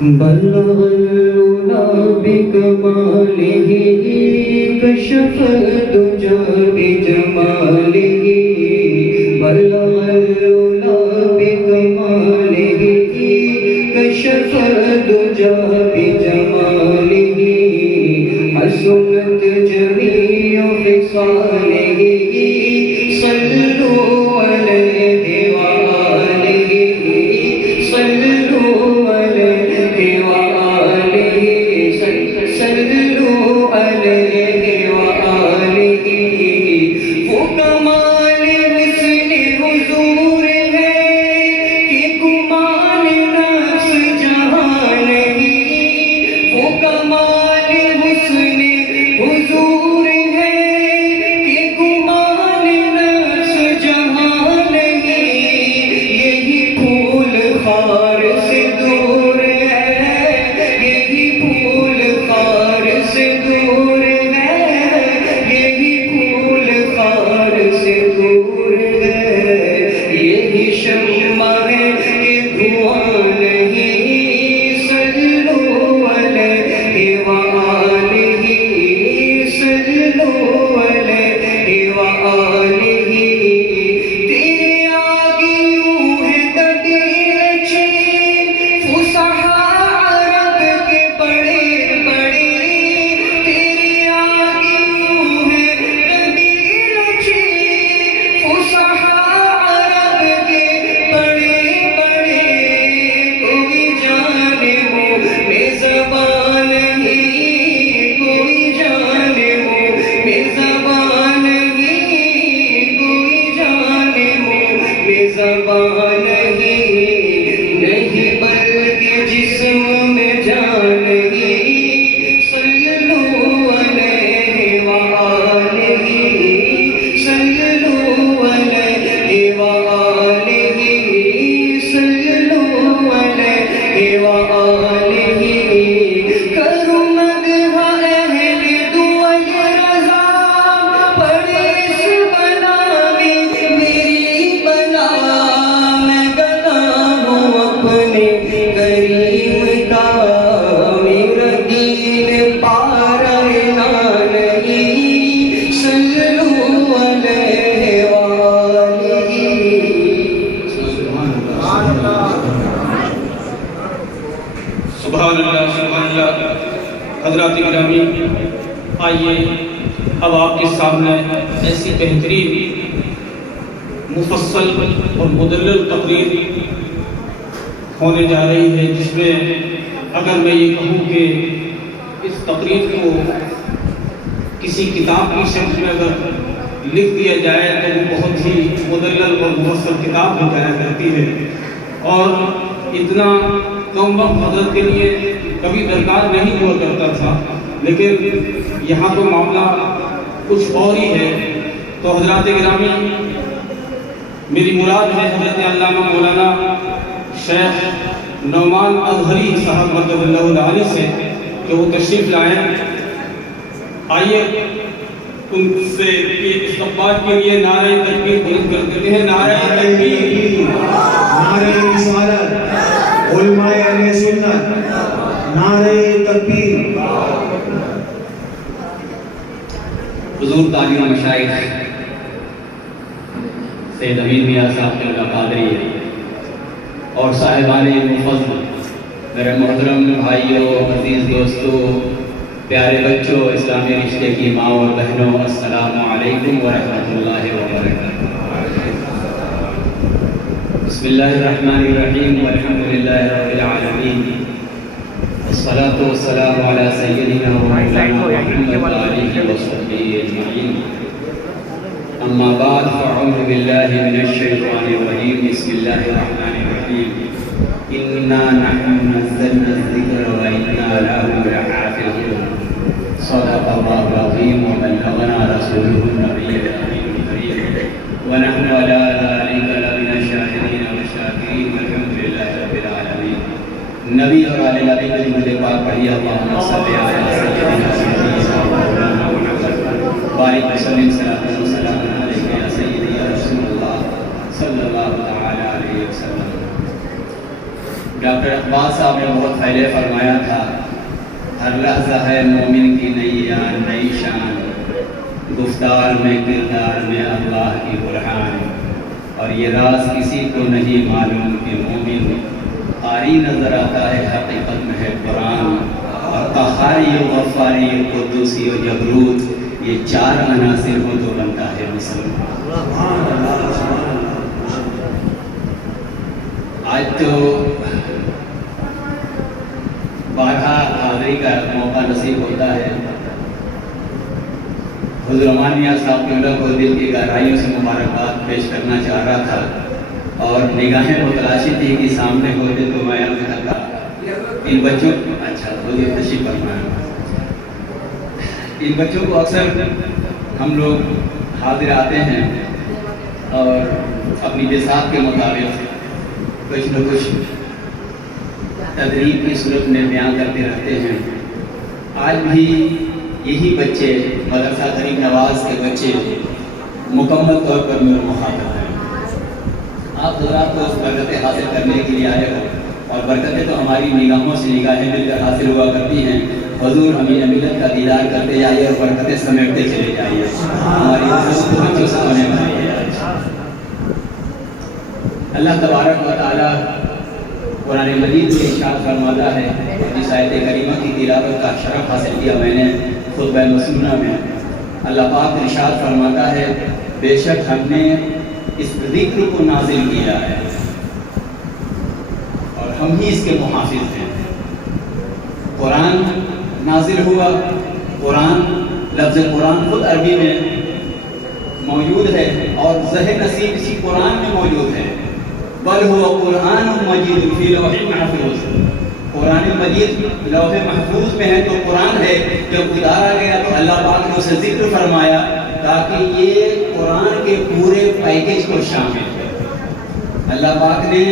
بلغ العلا بکمالہ کشف الدجی بجمالہ. بلغ العلا بکمالہ کشف الدجی بجمالہ. حسنت جمیع خصالہ صلوا علیہ وآلہ. صلوا علیہ وآلہ. صلوا علیہ وآلہ. وہ کمال حسن حضور ہے کہ گمان نفس جہاں نہیں. وہ کمال حسن حضور ہے کہ گمان نفس جہاں نہیں. یہی پھول خار سے دور ہے، یہی پھول خار سے دور ہے، یہی پھول خار سے دور ہے. یہی شمع ہے کہ دھواں نہیں. صلوا علیہ وآلہ. صلوا علیہ وآلہ. تیرے آگے یوں ہے دبیر چین فصحاء عرب کے بڑے بڑے. تیرے آگے یوں ہے دبیر چین فصحاء عرب کے بڑے بڑے. کوئی جانے منہ میں زبان نہیں، کوئی جانے منہ میں زبان نہیں، کوئی جانے منہ میں زبان نہیں. نہیں بلکہ جسم میں جان نہیں. صلوا علیہ وآلہ. صلوا علیہ وآلہ. صلوا علیہ وآلہ. کرو مدح اہل دول رضا، پڑے اس بلا میں میری بلا. میں گلا ہوں اپنے کریم کا، میرا دین پارا نہیں. صلوا علیہ وآلہ. سبحان اللہ سبحان اللہ. حضرات گرامی، آئیے اب آپ کے سامنے ایسی بہترین مفصل اور مدلل تقریر ہونے جا رہی ہے جس میں اگر میں یہ کہوں کہ اس تقریر کو کسی کتاب کی شکل میں اگر لکھ دیا جائے تو وہ بہت ہی مدلل اور مفصل کتاب ہو جایا کرتی ہے، اور اتنا کم وقت حضرت کے لیے کبھی درکار نہیں ہوا کرتا تھا، لیکن یہاں تو معاملہ کچھ اور ہی ہے۔ تو حضرات گرامی، میری مراد ہے حضرت علامہ مولانا شیخ نعمان اظہری صاحب مدد اللہ العالی سے کہ وہ تشریف لائیں۔ آئیے ان سے استقبال کے لیے نعرہ تکبیر بلند کر دیتے ہیں۔ نعرہ تکبیر، نعرہ رسالت، علماء اہل سنت، نعرہ تکبیر۔ حضور تاجر مشائخ سید امین میاں صاحب قبلہ قادری اور صاحبان فضل، میرے محترم بھائیوں، عزیز دوستوں، پیارے بچوں، اسلامی رشتے کی ماں اور بہنوں، السلام علیکم ورحمۃ اللہ وبرکاتہ۔ بسم اللہ الرحمن الرحیم، والحمد للہ رب العالمین، والصلاة والسلام علی سیدنا مولانا محمد وآلہ وصحبہ اجمعین۔ اما بعد، فاعوذ باللہ من الشیطان الرجیم، بسم اللہ الرحمن الرحیم۔ انا نحن نزلنا الذکر وانا لہ لحافظون۔ صدق اللہ العظیم وبلغنا رسولہ النبی الامین الکریم، ونحن علی ذلک لمن الشاہدین والشاکرین، والحمد للہ رب العالمین۔ نبی اور آل نبی کے درود پاک پڑھیے، اللہم صلی علی سیدنا سیدنا مولانا محمد بارک وسلم صلاۃ وسلام علیک یا سیدی یا رسول اللہ صلی اللہ تعالی علیہ وسلم۔ ڈاکٹر اقبال صاحب نے بہت پہلے فرمایا تھا، ہر لحظہ ہے مومن کی نئی آن نئی شان، گفتار میں کردار میں اللہ کی برہان، اور یہ راز کسی کو نہیں معلوم کہ مومن قاری نظر آتا ہے حقیقت میں ہے قرآن، اور قہاری و غفاری و قدوسی و جبروت، یہ چار عناصر ہو تو بنتا ہے مسلمان۔ آج تو بارہا حاضری کا موقع نصیب ہوتا ہے۔ حضور امان میاں صاحب قبلہ کو دل کی گہرائیوں سے مبارکباد پیش کرنا چاہ رہا تھا، اور نگاہیں وہ تلاشی تھی کہ سامنے ہوتے تو میں عرض کرتا ان بچوں، اچھا حضور تشریف فرمائیں، ان بچوں کو اکثر ہم لوگ حاضر آتے ہیں اور اپنی بساط کے مطابق کچھ نہ کچھ تدریب کی صورت میں بیان کرتے رہتے ہیں۔ آج بھی یہی بچے، مدرسہ غریب نواز کے بچے مکمل طور پر میرے مخاطب ہیں۔ آپ حضرات کو برکتیں حاصل کرنے کے لیے آئے ہو، اور برکتیں تو ہماری نگاہوں سے نگاہیں مل کر حاصل ہوا کرتی ہیں۔ حضور امین ملت کا دیدار کرتے جائیے اور برکتیں سمیٹتے چلے جائیے، ہماری بچوں سے ہونے والی ہے۔ اللہ تبارک و تعالیٰ قرآن مجید میں ارشاد فرماتا ہے، اس آیت کریمہ کی تلاوت کا شرف حاصل کیا میں نے خطبہ مسنونہ میں۔ اللہ پاک ارشاد فرماتا ہے، بے شک ہم نے اس ذکر کو نازل کیا ہے اور ہم ہی اس کے محافظ ہیں۔ قرآن نازل ہوا، قرآن، لفظ قرآن خود عربی میں موجود ہے، اور زہ نصیب اسی قرآن میں موجود ہے۔ بل هو قرآن مجید فی لوح محفوظ، قرآن مجید لوح محفوظ میں ہے تو قرآن ہے۔ جب اتارا گیا تو اللہ پاک نے اسے ذکر فرمایا تاکہ یہ قرآن کے پورے پیکیج کو شامل ہے۔ اللہ پاک نے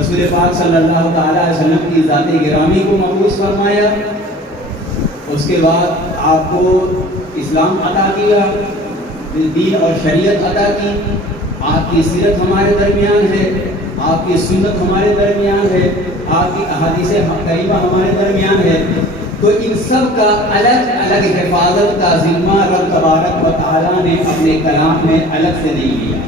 رسول پاک صلی اللہ تعالیٰ علیہ وسلم کی ذات گرامی کو مبعوث فرمایا، اس کے بعد آپ کو اسلام عطا کیا، دین اور شریعت عطا کی۔ آپ کی سیرت ہمارے درمیان ہے، آپ کی سنت ہمارے درمیان ہے، آپ کی احادیث کریمہ ہمارے درمیان ہے۔ تو ان سب کا الگ الگ حفاظت کا ذمہ رب تبارک و تعالیٰ نے اپنے کلام میں الگ سے نہیں لیا۔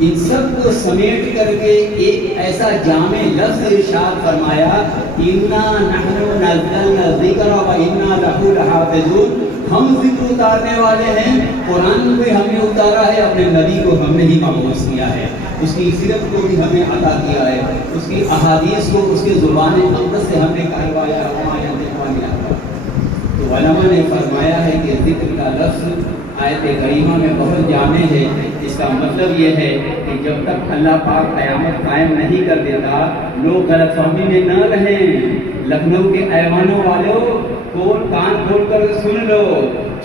ان سب کو سمیٹ کر کے ایک ایسا جامع لفظ ارشاد فرمایا، اِنَّا نَحْنُ نَزَّلْنَا الذِّكْرَ وَإِنَّا لَهُ لَحَافِظُونَ۔ ہم ذکر اتارنے والے ہیں، قرآن بھی ہم نے اتارا ہے، اپنے نبی کو ہم نے ہی مبعوث کیا ہے، اس کی سیرت کو بھی ہمیں عطا کیا ہے، اس کی احادیث کو اس کے زبان اقدس سے ہم نے کہلوایا۔ تو تو علماء نے فرمایا ہے کہ ذکر کا لفظ آیت کریمہ میں بہت جامع ہے. اس کا مطلب یہ ہے کہ جب تک اللہ پاک قیامت قائم نہیں کر دیتا لوگ غلط فہمی میں نہ رہیں. لکھنؤ کے ایوانوں والوں کان کھول کر سن لو،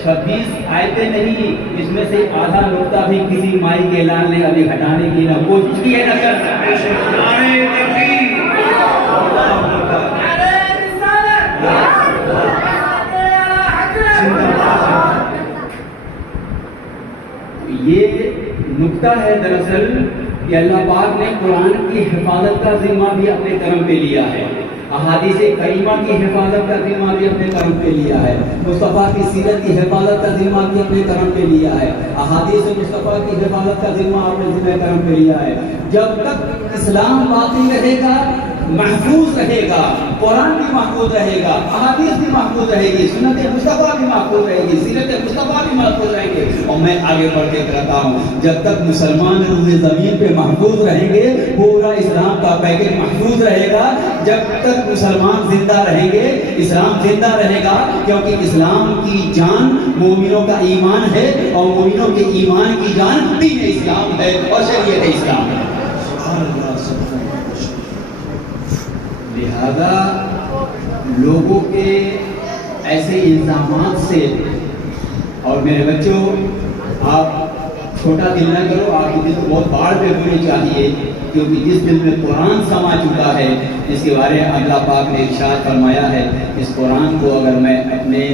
26 آیتیں نہیں، اس میں سے آدھا نقطہ بھی کسی مائی کے لال نے ابھی ہٹانے کی نہ کوشش کی ہے نہ کر یہ نقطہ ہے دراصل کہ اللہ پاک نے قرآن کی حفاظت کا ذمہ بھی اپنے کرم پہ لیا ہے، احادیث کریمہ کی حفاظت کا ذمہ بھی اپنے کرم پہ لیا ہے، مصطفیٰ کی سیرت کی حفاظت کا ذمہ بھی اپنے کرم پہ لیا ہے، احادیث مصطفیٰ کی حفاظت کا ذمہ اپنے ذمہ کرم پہ لیا ہے. جب تک اسلام باقی رہے گا، محفوظ رہے گا، قرآن بھی محفوظ رہے گا، احادیث بھی محفوظ رہے گی، سنت مصطفیٰ بھی محفوظ رہے گی، سیرت مصطفیٰ بھی محفوظ رہیں گے. اور میں آگے بڑھ کے کہتا ہوں جب تک مسلمان روئے زمین پہ محفوظ رہیں گے پورا اسلام کا پیکج محفوظ رہے گا. جب تک مسلمان زندہ رہیں گے اسلام زندہ رہے گا، کیونکہ اسلام کی جان مومنوں کا ایمان ہے اور مومنوں کے ایمان کی جان دین اسلام ہے اور شریعت اسلام ہے. لہذا لوگوں کے ایسے الزامات سے، اور میرے بچوں آپ چھوٹا دل نہ کرو، آپ کی دل کو بہت باڑ پہ ہونی چاہیے، کیونکہ جس دل میں قرآن سما چکا ہے جس کے بارے میں اللہ پاک نے ارشاد فرمایا ہے اس قرآن کو اگر میں اپنے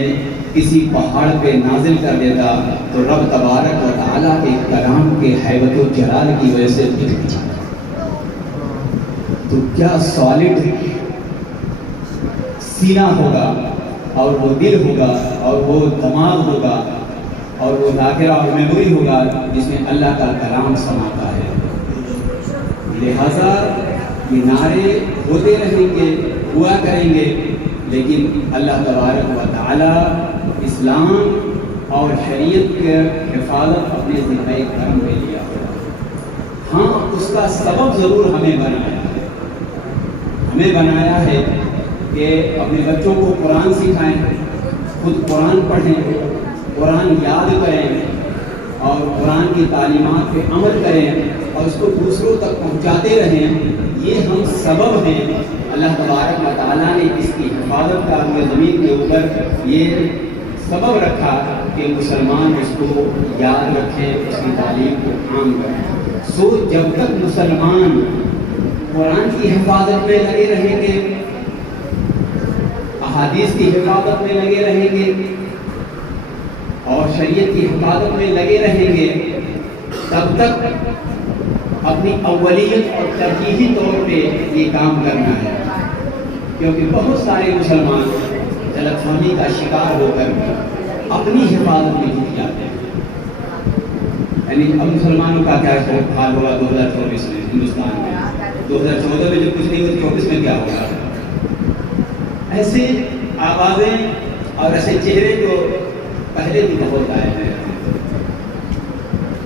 کسی پہاڑ پہ نازل کر دیتا تو رب تبارک و تعالیٰ کے کلام کے حیبت و جلال کی وجہ سے بک جاتا. تو کیا سالڈ سینہ ہوگا اور وہ دل ہوگا اور وہ دماغ ہوگا اور وہ ذاکرہ اور میموری ہوگا جس میں اللہ کا کلام سماتا ہے. لہذا یہ نعرے ہوتے رہیں گے، ہوا کریں گے، لیکن اللہ تبارک و تعالیٰ اسلام اور شریعت کے حفاظت اپنے ذمہ کرم میں لیا. ہاں اس کا سبب ضرور ہمیں بنایا ہے کہ اپنے بچوں کو قرآن سکھائیں، خود قرآن پڑھیں، قرآن یاد کریں اور قرآن کی تعلیمات پہ عمل کریں اور اس کو دوسروں تک پہنچاتے رہیں. یہ ہم سبب ہیں. اللہ تبارک و تعالیٰ نے اس کی حفاظت کا روئے زمین کے اوپر یہ سبب رکھا کہ مسلمان اس کو یاد رکھیں، اس کی تعلیم کو عام کریں. سو جب تک مسلمان قرآن کی حفاظت میں لگے رہیں گے، احادیث کی حفاظت میں لگے رہیں گے اور شریعت کی حفاظت میں لگے رہیں گے، تب تک اپنی اولیت اور ترجیحی طور پہ یہ کام کرنا ہے. کیونکہ بہت سارے مسلمان غلط فہمی کا شکار ہو کر اپنی حفاظت میں جھک جاتے ہیں. یعنی اب مسلمانوں کا کیا حال ہوگا 2024 میں ہندوستان میں، 2014 میں جو کچھ نہیں ہوتی 24 میں کیا ہوگا. ایسے آوازیں اور ایسے چہرے جو پہلے بھی بہت آئے ہیں،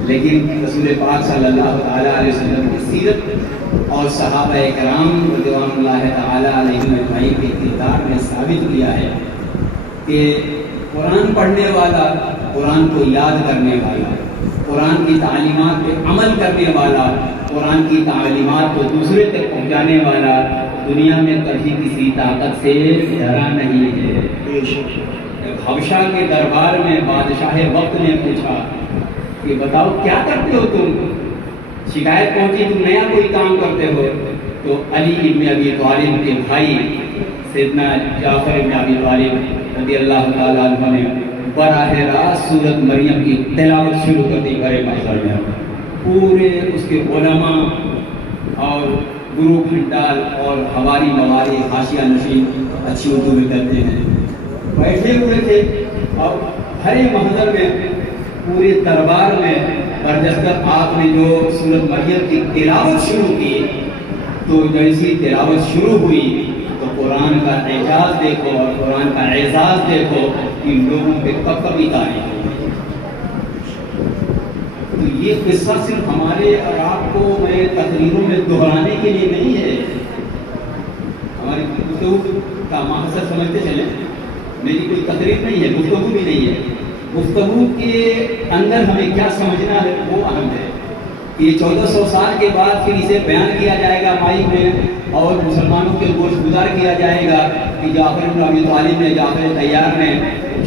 لیکن رسول پاک صلی اللہ تعالیٰ علیہ وسلم کی سیرت اور صحابہ کرام رضوان اللہ تعالیٰ علیہم اجمعین کے کردار نے ثابت کیا ہے کہ قرآن پڑھنے والا، قرآن کو یاد کرنے والا، قرآن کی تعلیمات پہ عمل کرنے والا، قرآن کی تعلیمات کو دوسرے تک پہنچانے والا دنیا میں کبھی کسی طاقت سے ڈرا نہیں ہے. حبشہ کے دربار میں بادشاہ وقت نے پوچھا کہ بتاؤ کیا کرتے ہو تم؟ شکایت پہنچی تم نیا کوئی کام کرتے ہو. تو علی ابن ابی طالب کے بھائی سیدنا جعفر ابن ابی طالب رضی اللہ تعالیٰ عنہ نے براہ راست سورت مریم کی تلاوت شروع کر دی گھر محضر میں. پورے اس کے علماء اور گرو کھنڈال اور ہماری مواری حاشیہ نشین اچھی اردو میں کرتے ہیں بیٹھے ہوئے تھے اور ہر محضر میں پورے دربار میں برجستہ آپ نے جو سورت مریم کی تلاوت شروع کی تو جیسی تلاوت شروع ہوئی تو قرآن کا اعجاز دیکھو اور قرآن کا اعزاز دیکھو کہ لوگوں پہ کب کبھی تاریخ ہوئی. تو یہ قصہ صرف ہمارے اور آپ کو میں تقریروں میں دہرانے کے لیے نہیں ہے، ہماری گفتگو کا مقصد سمجھتے چلیں میری کوئی تقریر نہیں ہے، گفتگو بھی نہیں ہے. گفتگو کے اندر ہمیں کیا سمجھنا ہے وہ اہم ہے. یہ 1400 سال کے بعد پھر اسے بیان کیا جائے گا مائک میں اور مسلمانوں کے گوش گزار کیا جائے گا کہ جعفر بن ابی طالب نے، جعفر طیار نے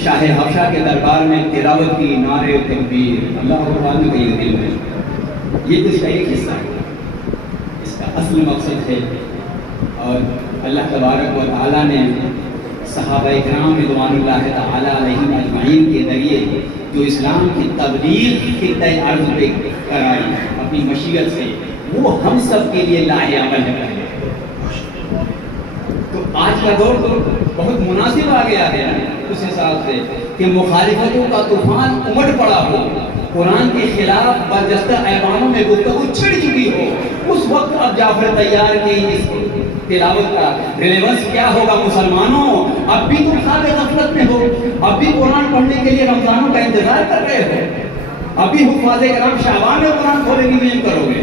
شاہ حبشہ کے دربار میں تلاوت کی نعرے تکبیر، اللہ اکبر میں کئی دل میں. یہ تو اس کا ایک حصہ ہے، اس کا اصل مقصد ہے. اور اللہ تبارک و تعالیٰ نے صحابہ کرام رضوان اللہ تعالیٰ علیہم اجمعین کے ذریعے جو اسلام کی تبلیغ خطۂ ارض پہ کرائی اپنی مشیت سے، وہ ہم سب کے لیے لاہ عمل ہے. تو آج کا دور تو بہت مناسب آ گیا ہے اس حساب سے کہ مخالفتوں کا طوفان امٹ پڑا ہو، قرآن کے خلاف برجستہ ایوانوں میں گفتگو چھڑ چکی ہو. اس وقت اب جعفر طیار کی اس تلاوت کا ریلیونس کیا ہوگا مسلمانوں؟ اب بھی تم خواب غفلت میں ہو، اب بھی قرآن پڑھنے کے لیے رمضانوں کا انتظار کر رہے ہو، اب بھی حفاظ کرام شعبان میں قرآن کھولے کی کرو گے.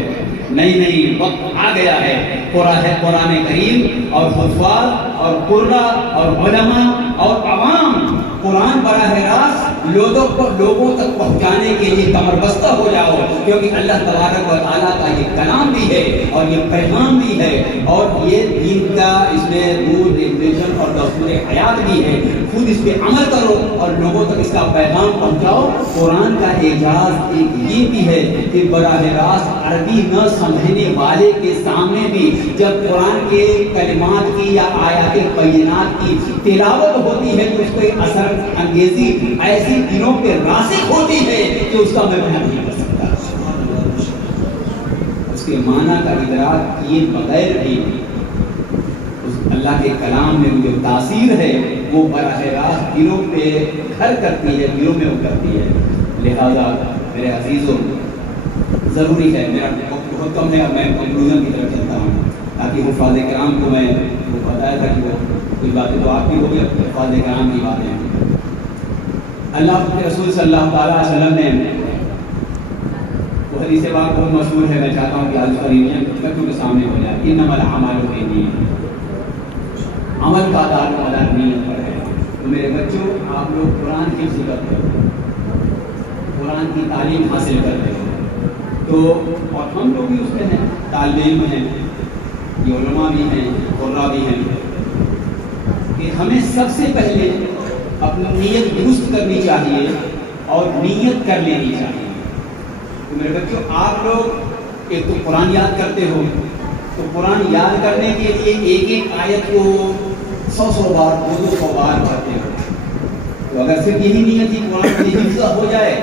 نہیں، وقت آ گیا ہے. قرآن کریم اور حفاظ اور قرہ اور علماء اور عوام قرآن براہ راست لوگوں تک پہنچانے کے لیے کمر بستہ ہو جاؤ، کیونکہ اللہ تبارک و تعالیٰ کا یہ کلام بھی ہے اور یہ پیغام بھی ہے اور یہ دین کا اس میں رول ریگولیشن اور دستور حیات بھی ہے. خود اس پہ عمل کرو اور لوگوں تک اس کا پیغام پہنچاؤ. قرآن کا اعجاز ایک یہ بھی ہے کہ براہ راست عربی نہ سمجھنے والے کے سامنے بھی جب قرآن کے کلمات کی یا آیات بینات کی تلاوت ہوتی ہے تو اس کو اثر انگیزی ایسی دنوں پہ راسخ ہوتی ہے کہ اس کا میں بیان نہیں کر سکتا. اس کے معنی کا ادراک کیے بغیر بھی اس اللہ کے کلام میں جو تاثیر ہے وہ براہ راست دلوں پہ گھر کرتی ہے، دلوں میں اترتی ہے. لہذا میرے عزیزوں، ضروری ہے، میرا بہت کم ہے اور میں کنکلوژن کی طرف چلتا ہوں تاکہ حفاظ کرام کو میں وہ بتایا تھا کہ وہ کچھ باتیں تو آپ کی ہوگی، حفاظ کرام کی باتیں ہیں. اللہ کے رسول صلی اللہ تعالیٰ علیہ وسلم نے وہ حدیث پاک بہت مشہور ہے، میں چاہتا ہوں کہ آج قریباً بچوں کے سامنے ہو جائے. انما الاعمال بالنیات، عمل کا تعلق نیت پر ہے. تو میرے بچوں، آپ لوگ قرآن کی حفظ کرتے ہو، قرآن کی تعلیم حاصل کر رہے ہو، تو اور ہم لوگ بھی اس میں ہیں، طالب علم ہیں، یہ علماء بھی ہیں، قراء بھی ہیں، کہ ہمیں سب سے پہلے اپنی نیت درست کرنی چاہیے اور نیت کر لینی چاہیے. تو میرے بچوں، آپ لوگ ایک تو قرآن یاد کرتے ہو، تو قرآن یاد کرنے کے لیے ایک ایک آیت کو 100 بار 200 بار پڑھتے ہو. تو اگر صرف یہی نیت ہی قرآن کی حفظ ہو جائے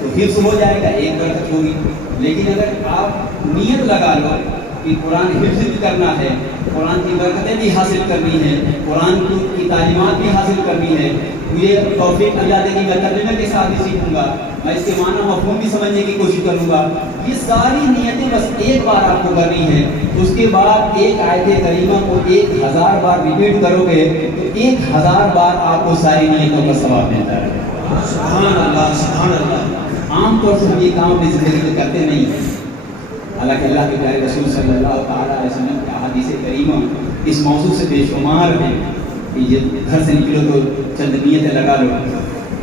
تو حفظ ہو جائے گا، ایک برکت ہوگی. لیکن اگر آپ نیت لگا لو کہ قرآن حفظ بھی کرنا ہے، قرآن کی برکتیں بھی حاصل کرنی ہے، قرآن کی تعلیمات بھی حاصل کرنی ہے، یہ توفیق اللہ دے گی، میں ترجمے کے ساتھ بھی سیکھوں گا، میں اس کے معنی مفہوم بھی سمجھنے کی کوشش کروں گا. یہ ساری نیتیں بس ایک بار آپ کو کرنی ہے. اس کے بعد ایک آیت کریمہ کو 1000 بار ریپیٹ کرو گے تو 1000 بار آپ کو ساری نیتوں کا ثواب ملتا ہے. سبحان اللہ، سبحان اللہ. عام طور سے ہم یہ کام اپنی زندگی میں کرتے نہیں ہیں، حالانکہ اللہ کے پیارے رسول صلی اللہ تعالیٰ علیہ وسلم کی احادیث کریمہ اس موضوع سے بے شمار ہیں کہ یہ گھر سے نکلو تو چند نیتیں لگا لو.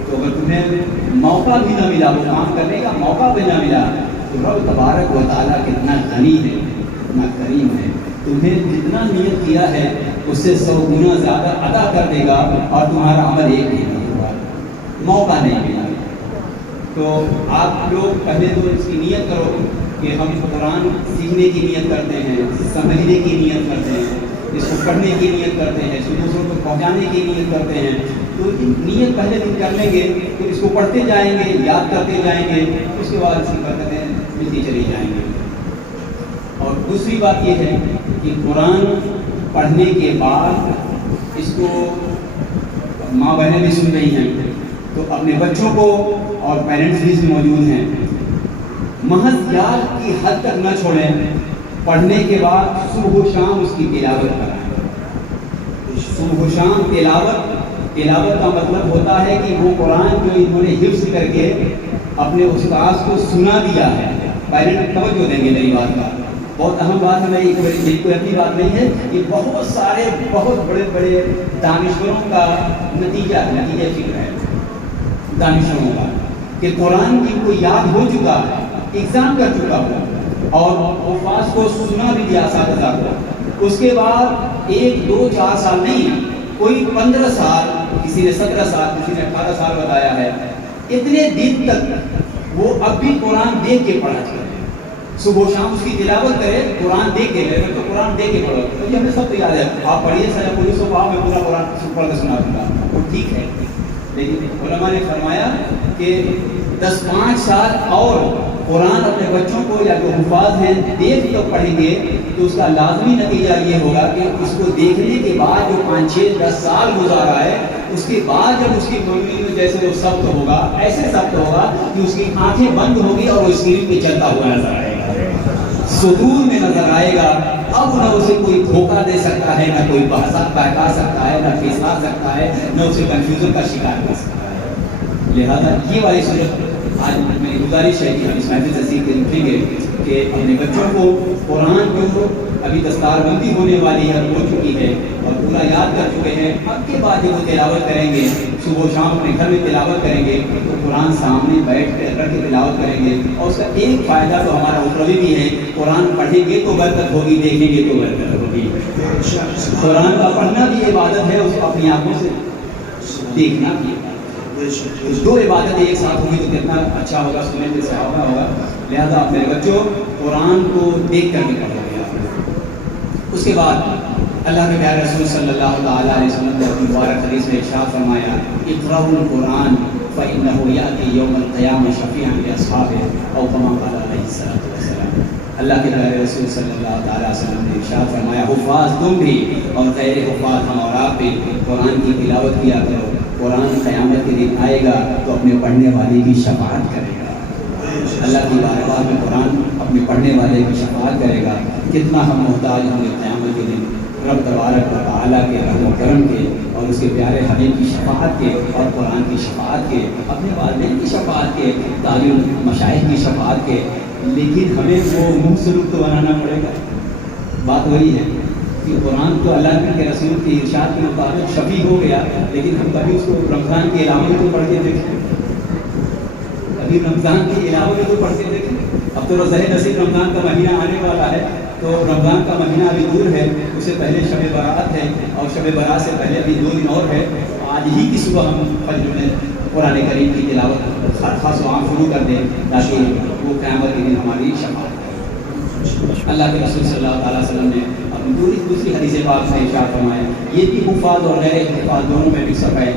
تو اگر تمہیں موقع بھی نہ ملا، وہ کام کرنے کا موقع بھی نہ ملا، تو رب تبارک و تعالیٰ کتنا غنی ہے، کتنا کریم ہے، تمہیں جتنا نیت کیا ہے اس سے 100 گنا زیادہ ادا کر دے گا اور تمہارا عمل ایک نہیں ہوگا، موقع نہیں ملا. تو آپ لوگ پہلے تو اس کی نیت کرو کہ ہم قرآن سیکھنے کی نیت کرتے ہیں، سمجھنے کی نیت کرتے ہیں، اس کو پڑھنے کی نیت کرتے ہیں، اس کو دوسروں کو پہنچانے کی نیت کرتے ہیں. تو نیت پہلے دن کر لیں گے تو اس کو پڑھتے جائیں گے، یاد کرتے جائیں گے، اس کے بعد اس کی برکتیں ملتی چلی جائیں گے. اور دوسری بات یہ ہے کہ قرآن پڑھنے کے بعد اس کو ماں بہنیں بھی سن رہی ہیں تو اپنے بچوں کو، اور پیرنٹس بھی موجود ہیں، محض یاد کی حد تک نہ چھوڑیں. پڑھنے کے بعد صبح و شام اس کی تلاوت کرائیں. صبح و شام تلاوت کا مطلب ہوتا ہے کہ وہ قرآن جو انہوں نے حفظ کر کے اپنے استاذ کو سنا دیا ہے، پیرنٹ توجہ دیں گے میری بات کا، بہت اہم بات ہے، میری کوئی اپنی بات نہیں ہے، یہ بہت سارے بہت بڑے بڑے دانشوروں کا نتیجہ فکر ہے، دانشوروں کا، کہ قرآن کی کو یاد ہو چکا ہے، ایگزام کر چکا ہو اور حفاظ کو سنا بھی دیا اساتذہ کو، اس کے بعد 1 2 4 سال نہیں، کوئی 15 سال، کسی نے 17 سال، کسی نے 18 سال بتایا ہے، اتنے دن تک وہ اب بھی قرآن دیکھ کے پڑھا چاہتے ہیں، صبح و شام اس کی تلاوت کرے، قرآن دیکھ کے، میں تو قرآن دیکھ کے پڑھو، تو یہ ہمیں سب کو یاد ہے، آپ پڑھیے سارے پولیس کو میں پورا قرآن پڑھ کے سنا دوں گا، وہ ٹھیک ہے، لیکن علماء نے فرمایا کہ 10-5 سال اور قرآن اپنے بچوں کو یا جو حفاظ ہیں دیکھ تو پڑھیں گے تو اس کا لازمی نتیجہ یہ ہوگا کہ اس کو دیکھنے کے بعد جو 5-6-10 سال گزارا ہے، اس کے بعد جب اس کی میموری میں جیسے وہ ثبت ہوگا، ایسے ثبت ہوگا کہ اس کی آنکھیں بند ہوگی اور وہ اسکرین پہ چلتا ہوا نظر آئے گا، صدور میں نظر آئے گا، اب نہ اسے کوئی دھوکہ دے سکتا ہے، نہ کوئی بہکا سکتا ہے، نہ پھسلا سکتا ہے، نہ اسے کنفیوژن کا شکار کر سکتا ہے۔ لہذا یہ والی صورت آج میری گزارش ہے کہ ہم اس محفل سے سیکھ کے اٹھیں گے کہ اپنے بچوں کو قرآن جو ابھی دستار بندی ہونے والی ہے، ہو چکی ہے اور پورا یاد کر چکے ہیں، اب کے بعد جب وہ تلاوت کریں گے، صبح و شام اپنے گھر میں تلاوت کریں گے تو قرآن سامنے بیٹھ کر کے تلاوت کریں گے، اور اس کا ایک فائدہ تو ہمارا اخروی بھی ہے، قرآن پڑھیں گے تو برکت ہوگی، دیکھیں گے تو برکت ہوگی۔ قرآن کا پڑھنا بھی عبادت ہے، اس کو اپنی آنکھوں سے دیکھنا بھی، دو عبادتیں ایک ساتھ ہوگی تو کتنا اچھا ہوگا، سننے سے صحابہ ہوگا۔ لہذا اپنے بچوں قرآن کو دیکھ کر کے پڑھیں گے۔ اس کے بعد اللہ کے پیارے رسول صلی اللہ تعالیٰ علیہ وسلم نے اپنی مبارک حدیث میں ارشاد فرمایا، اقرؤوا القرآن فإنه يأتي يوم القيامة شفيعا لأصحابه أو كما قال عليه الصلاة والسلام۔ اللہ کے پیارے رسول صلی اللہ تعالیٰ علیہ وسلم نے ارشاد فرمایا، حفاظ تم بھی اور غیر حفاظ ہم اور آپ بھی قرآن کی تلاوت کیا کرو، قرآن قیامت کے دن آئے گا تو اپنے پڑھنے والے کی شفاعت کرے گا، اللہ کی بارگاہ میں قرآن اپنے پڑھنے والے کی شفاعت کرے گا۔ کتنا ہم محتاج ہوں گے قیامت کے دن رب تبارک و تعالیٰ کے رحم و کرم کے اور اس کے پیارے حبیب کی شفاعت کے اور قرآن کی شفاعت کے، اپنے والدین کی شفاعت کے، تعلیم مشائخ کی شفاعت کے، لیکن ہمیں وہ منہ سلوک تو بنانا پڑے گا۔ بات وہی ہے کہ قرآن تو اللہ کے رسول کے ارشاد کے مطابق شفیع ہو گیا، لیکن ہم کبھی اس کو رمضان کے علاوہ تو پڑھ کے دیکھیں، کبھی رمضان کے علاوہ بھی تو پڑھ کے دیکھیں۔ اب تو روزہ نصیب رمضان کا مہینہ آنے والا ہے، تو رمضان کا مہینہ ابھی دور ہے، اس سے پہلے شب برات ہے اور شب برات سے پہلے ابھی 2 دن اور ہے۔ آج ہی کی صبح ہم فجر میں قرآن کریم کی تلاوت خاص و عام شروع کر دیں تاکہ وہ قیامت کے دن ہماری شفاعت کرے۔ اللہ کے رسول صلی اللہ علیہ وسلم نے اپنی دوسری حدیث پاک سے ارشاد فرمایا، یہ بھی حفاظ اور غیر حفاظ دونوں میں مکس اپ ہے،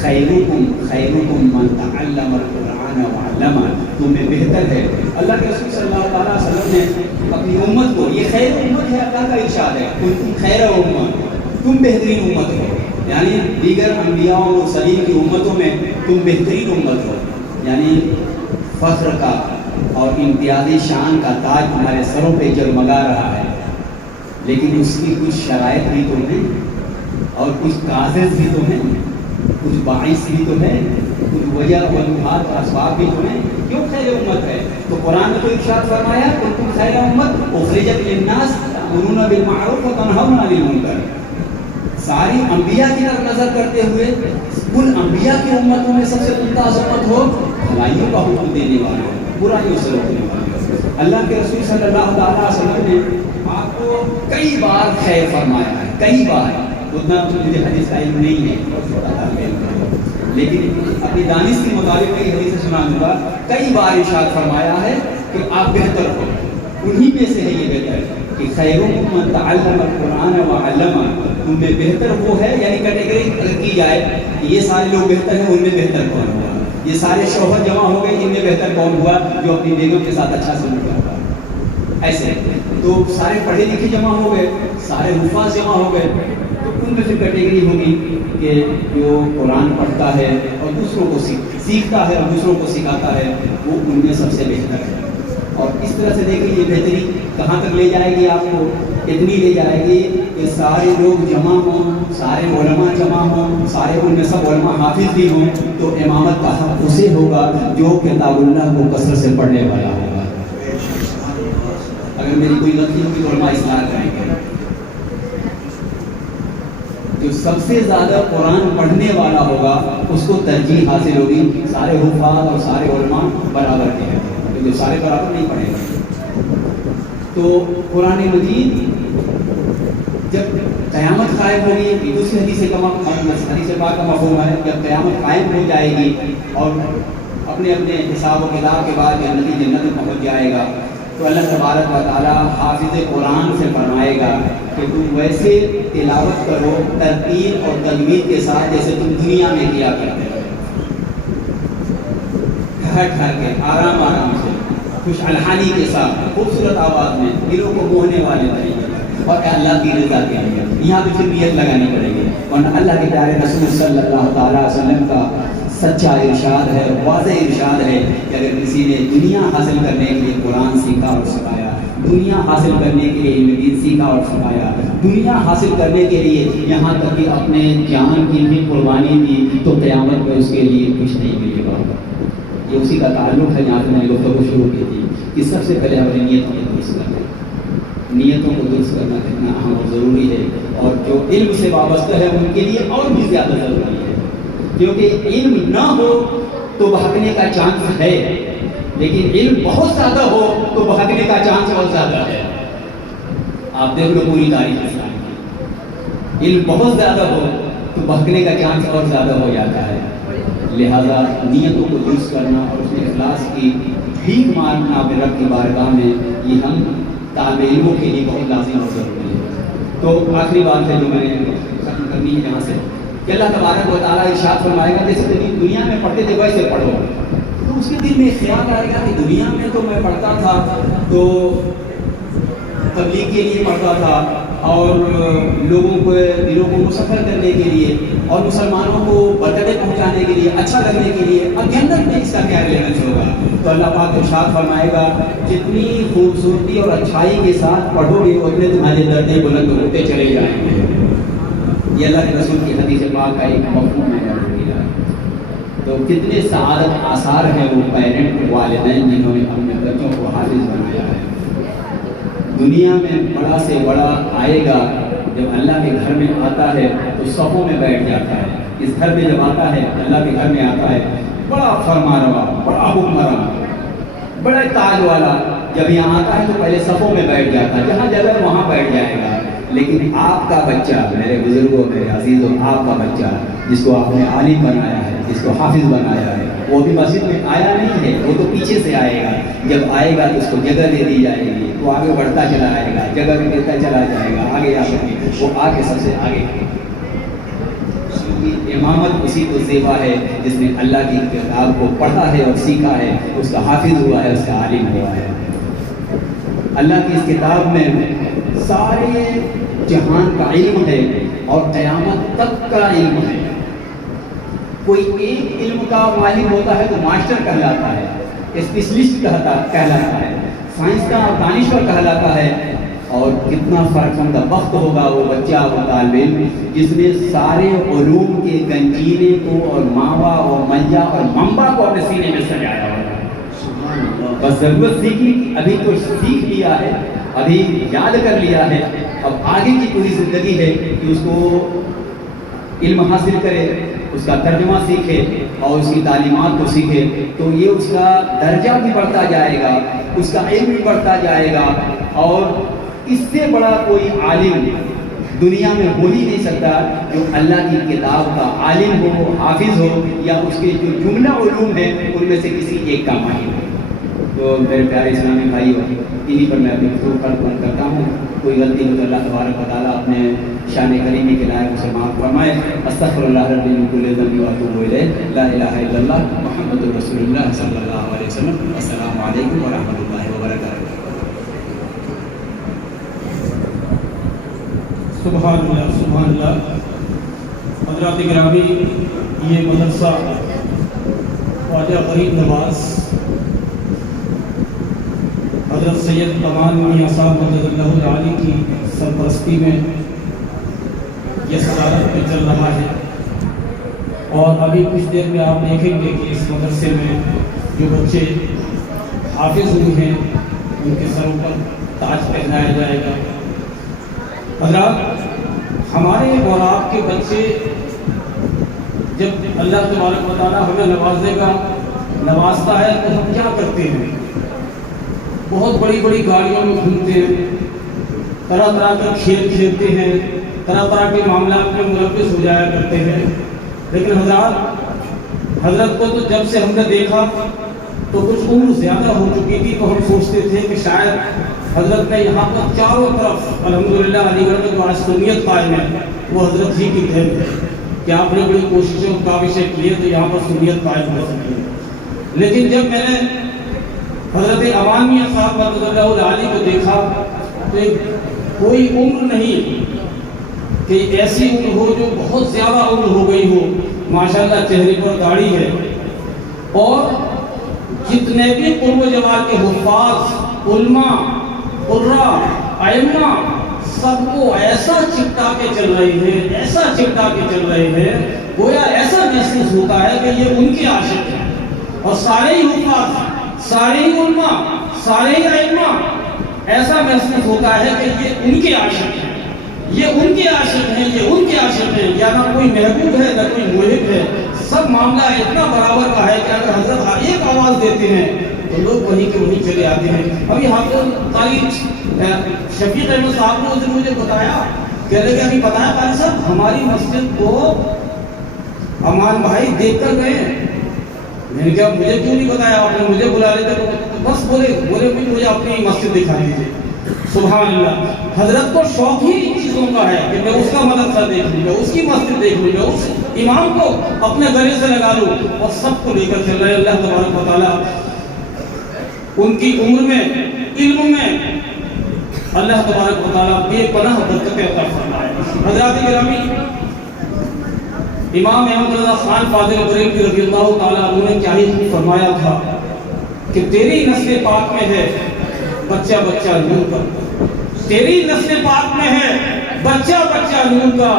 خیرکم من تعلم القرآن وعلمہ، تم میں بہتر ہے۔ اللہ کے رسول صلی اللہ علیہ وسلم نے اپنی امت کو، یہ خیر امت ہے، اللہ کا ارشاد ہے، تم خیر امت، تم بہترین امت ہو، یعنی دیگر انبیاء و مرسلین کی امتوں میں تم بہترین امت ہو، یعنی فخر کا اور امتیازی شان کا تاج تمہارے سروں پہ جگمگا رہا ہے، لیکن اس کی کچھ شرائط بھی تو ہیں اور کچھ کازز بھی تو ہیں، کچھ باعث بھی تو ہے، کچھ وجہ وجوہات اسباب بھی تو ہیں، کیوں خیر امت ہے؟ تو قرآن میں تو ارشاد فرمایا کہ تم خیر امت اخرجت للناس تأمرون بالمعروف وتنہون عن المنکر۔ ساری انبیاء کی طرف نظر کرتے ہوئے ان انبیاء کی امتوں میں سب سے ممتاز امت ہو، بھلائیوں کا حکم دینے والے، برائیوں سے روکنے والے۔ اللہ کے رسول صلی اللہ تعالیٰ علیہ وسلم نے آپ کو کئی بار خیر فرمایا ہے، کئی بار، اتنا مجھے حدیث کا علم نہیں ہے لیکن اپنی دانش کے مطابق کئی حدیثیں سنا دوں گا، کئی بار ارشاد فرمایا ہے کہ آپ بہتر ہو، انہی میں سے ہے یہ بہتر کہ خیرکم من تعلم القرآن وعلمہ، ان میں بہتر وہ ہے، یعنی کیٹیگری اگر کی جائے یہ سارے لوگ بہتر ہیں، ان میں بہتر کون ہوا؟ یہ سارے شوہر جمع ہو گئے، ان میں بہتر کون ہوا؟ جو اپنی بیگم کے ساتھ اچھا سلوک کرتا ہے۔ ایسے تو سارے پڑھے لکھے جمع ہو گئے، سارے حفاظ جمع ہو گئے، تو ان میں پھر کیٹیگری ہوگی کہ جو قرآن پڑھتا ہے اور دوسروں کو سیکھتا ہے اور دوسروں کو سکھاتا ہے، وہ ان میں سب سے بہتر ہے۔ اور اس طرح سے دیکھیں یہ بہتری کہاں تک لے جائے گی آپ کو؟ اتنی لے جائے گی کہ سارے لوگ جمع ہوں، سارے علماء جمع ہوں، سارے ان میں سب علماء حافظ بھی ہوں، تو امامت کا حق اسے ہوگا جو کتاب اللہ کو کثرت سے پڑھنے والا ہوگا۔ اگر میری کوئی غلطی ہوگی تو علماء اصلاح کریں گے. جو سب سے زیادہ قرآن پڑھنے والا ہوگا اس کو ترجیح حاصل ہوگی. سارے حفاظ اور سارے علماء برابر کے ہیں, جو سارے برابر نہیں پڑھیں گے. تو قرآن مجید جب قیامت قائم ہوگی, دوسری حدیث پاک کا مفہوم ہے, جب قیامت قائم ہو جائے گی اور اپنے اپنے حساب و کتاب کے بعد جنتی جنت میں پہنچ جائے گا, تو اللہ تبارک و تعالیٰ حافظ قرآن سے فرمائے گا کہ تم ویسے تلاوت کرو ترتیل اور تجوید کے ساتھ جیسے تم دنیا میں کیا کرتے ہو, ٹھہر ٹھہر کے آرام آرام سے خوش الحانی کے ساتھ خوبصورت آواز میں دلوں کو موہنے والے طریقے اور اللہ کی رضا کے لیے. یہاں پہ پھر نیت لگانی پڑے گی, ورنہ اللہ کے پیارے رسول صلی اللہ تعالیٰ علیہ وسلم کا سچا ارشاد ہے, واضح ارشاد ہے کہ اگر کسی نے دنیا حاصل کرنے کے لیے قرآن سیکھا اور سکھایا, دنیا حاصل کرنے کے لیے علم دین سیکھا اور سکھایا, دنیا حاصل کرنے کے لیے یہاں تک کہ اپنے جان کی بھی قربانی دی, تو قیامت میں اس کے لیے کچھ نہیں ملے گا. یہ اسی کا تعلق ہے جہاں سے میں نے گفتگو شروع کی تھی کہ سب سے پہلے ہمیں نیتوں کو درست کرنا, نیتوں کو درست کرنا کتنا اہم اور ضروری ہے, اور جو علم سے وابستہ ہے ان کے لیے اور بھی زیادہ ضروری ہے, کیونکہ علم نہ ہو تو بہکنے کا چانس ہے, لیکن علم بہت زیادہ ہو تو بہکنے کا چانس بہت زیادہ ہے. آپ دیکھ لو پوری تاریخ اسلام کی, علم بہت زیادہ ہو تو بہکنے کا چانس اور زیادہ ہو جاتا ہے. لہذا نیتوں کو درست کرنا اور اس میں اخلاص کی بھیک مانگنا اپنے رب کی بارگاہ میں, یہ ہم طالب علموں کے لیے بہت لازم اور ضروری ہے. تو آخری بات ہے جو میں نے ختم کرنی ہے یہاں سے, کہ اللہ تبارک و تعالیٰ ارشاد فرمائے گا جیسے تم دنیا میں پڑھتے تھے ویسے پڑھو. تو اس کے دل میں خیال آئے گا کہ دنیا میں تو میں پڑھتا تھا تو تبلیغ کے لیے پڑھتا تھا اور لوگوں کو دلوں کو مسخر کرنے کے لیے اور مسلمانوں کو برکتیں پہنچانے کے لیے, اچھا کرنے کے لیے, اب جنت میں اس کا کیا ریلیونس ہوگا. تو اللہ پاک ارشاد فرمائے گا جتنی خوبصورتی اور اچھائی کے ساتھ پڑھو گے اتنے تمہارے درجے بلند ہوتے چلے جائیں گے. یہ اللہ کے رسول کی حدیث پاک کا ایک مفہوم ہے. تو کتنے سعادت آثار ہیں وہ پیرنٹ والدین جنہوں نے اپنے بچوں کو حافظ بنایا ہے. دنیا میں بڑا سے بڑا آئے گا جب اللہ کے گھر میں آتا ہے تو صفوں میں بیٹھ جاتا ہے. اس گھر میں جب آتا ہے اللہ کے گھر میں آتا ہے بڑا فرما روا, بڑا حکمراں, بڑا تاج والا, جب یہاں آتا ہے تو پہلے صفوں میں بیٹھ جاتا ہے, جہاں جگہ وہاں بیٹھ جائے گا. لیکن آپ کا بچہ, میرے بزرگوں, میرے عزیزوں, آپ کا بچہ جس کو آپ نے عالم بنایا ہے, جس کو حافظ بنایا ہے, وہ بھی مسجد میں آیا نہیں ہے, وہ تو پیچھے سے آئے گا. جب آئے گا تو اس کو جگہ دے دی جائے گی, وہ آگے بڑھتا چلا آئے گا, جگہ بھی دیتا چلا جائے گا, آگے آ کر وہ آگے سب سے آگے. امامت اسی کو زیبا ہے جس نے اللہ کی کتاب کو پڑھا ہے اور سیکھا ہے, اس کا حافظ ہوا ہے, اس کا عالم ہوا ہے. اللہ کی اس کتاب میں سارے جہان کا علم ہے اور قیامت تک کا علم ہے. کوئی ایک علم کا ماہر ہوتا ہے تو ماسٹر کہلاتا ہے, اسپیشلسٹ کہلاتا ہے, سائنس کا اور دانشور کہلاتا ہے. اور کتنا فرق ہم کا وقت ہوگا وہ بچہ, وہ طالب علم جس نے سارے علوم کے گنجینے کو اور ماوا اور میا اور منبع کو اپنے سینے میں سجایا ہوگا. بس ضرورت سیکھی, ابھی تو سیکھ لیا ہے, ابھی یاد کر لیا ہے, اب آگے کی پوری زندگی ہے کہ اس کو علم حاصل کرے, اس کا ترجمہ سیکھے اور اس کی تعلیمات کو سیکھے. تو یہ اس کا درجہ بھی بڑھتا جائے گا, اس کا علم بھی بڑھتا جائے گا. اور اس سے بڑا کوئی عالم دنیا میں ہو ہی نہیں سکتا جو اللہ کی کتاب کا عالم ہو, حافظ ہو, یا اس کے جو جملہ علوم ہیں ان میں سے کسی ایک کا ماہر ہو. تو میرے پیارے اسلامی بھائی, انہی پر میں اپنی گفتگو کرتا ہوں. کوئی غلطی ہو تو اللہ تبارک و تعالیٰ اپنے شان کریمی کے لائق اسے معاف فرمائے. استغفر اللہ ربی من کل ذنب واتوب الیہ. لا الہ الا اللہ محمد رسول اللہ صلی اللہ علیہ وسلم. السلام علیکم ورحمۃ اللہ وبرکاتہ. سبحان اللہ, سبحان اللہ. حضرات گرامی, یہ مدرسہ خواجہ غریب نواز حضرت سید کمال میاں صاحب مدد اللہ علی کی سرپرستی میں یہ صدارت میں چل رہا ہے. اور ابھی کچھ دیر میں آپ دیکھیں گے کہ اس مدرسے میں جو بچے حافظ ہوئے ہیں ان کے سروں پر تاج پہنایا جائے گا۔ حضرات، ہمارے اور آپ کے بچے جب اللہ تبارک و تعالیٰ ہمیں نوازے گا، نوازتا ہے تو ہم کیا کرتے ہیں؟ بہت بڑی بڑی گاڑیوں میں گھومتے ہیں، طرح طرح کا کھیل کھیلتے ہیں، طرح طرح کے معاملات میں ملوث ہو جایا کرتے ہیں۔ لیکن حضرت کو تو جب سے ہم نے دیکھا تو کچھ عمر زیادہ ہو چکی تھی، تو ہم سوچتے تھے کہ شاید حضرت نے یہاں پر چاروں طرف الحمدللہ علی گڑھ میں جو آج سنیت قائم ہے وہ حضرت ہی کی دین ہے کہ آپ نے بڑی کوششیں اور کاوشیں کی تو یہاں پر سنیت قائم ہو سکی ہے۔ لیکن جب میں نے حضرت امان میاں صاحب مدد اللہ علی کو دیکھا تو کوئی عمر نہیں کہ ایسی عمر ہو جو بہت زیادہ عمر ہو گئی ہو، ماشاءاللہ چہرے پر داڑھی ہے، اور جتنے بھی قرب و جوار کے حفاظ، علماء، قراء، ائمہ سب کو ایسا چپٹا کے چل رہے ہیں، ایسا چپٹا کے چل رہے ہیں، گویا ایسا محسوس ہوتا ہے کہ یہ ان کے عاشق ہیں، اور سارے ہی حفاظ، سارے ہی علماء، سارے ہی ائمہ، ایسا محسوس ہوتا ہے کہ یہ ان کے عاشق ہیں، یہ ان کے عاشق ہیں، یہ ان کے عاشق ہیں، یا نہ کوئی محبوب ہے نہ کوئی محب ہے۔ سب معاملہ اتنا برابر کا ہے کہ اگر حضرت ایک آواز دیتے ہیں تو لوگ وہیں کے وہیں چلے آتے ہیں۔ ابھی حافظ قاری شفیق احمد صاحب نے اس دن مجھے بتایا، کہہ رہے کہ ابھی پتہ ہے قاری صاحب ہماری مسجد کو امان بھائی دیکھ کر گئے ہیں۔ میں نے کہا مجھے کیوں نہیں بتایا آپ نے، مجھے بلا لیتے تو بس بولے مجھے اپنی مسجد دکھا دیجیے۔ سبحان اللہ، حضرت کو شوق ہی ان چیزوں کا ہے کہ میں اس کا مدرسہ دیکھ لوں، میں اس کی مسجد دیکھ لوں، میں اس امام کو اپنے گلے سے لگا لوں، اور سب کو لے کر چل رہے۔ اللہ تبارک و تعالیٰ ان کی عمر میں، علم میں اللہ تبارک و تعالیٰ بے پناہ برکتیں عطا فرمائے۔ حضرات گرامی، امام احمد رضا خان فاضل بریلوی رضی اللہ تعالیٰ عنہ نے کیا ہی فرمایا تھا کہ تیری نسل پاک میں ہے بچہ بچہ نور کا، تیری نسل پاک میں ہے بچہ بچہ نور کا،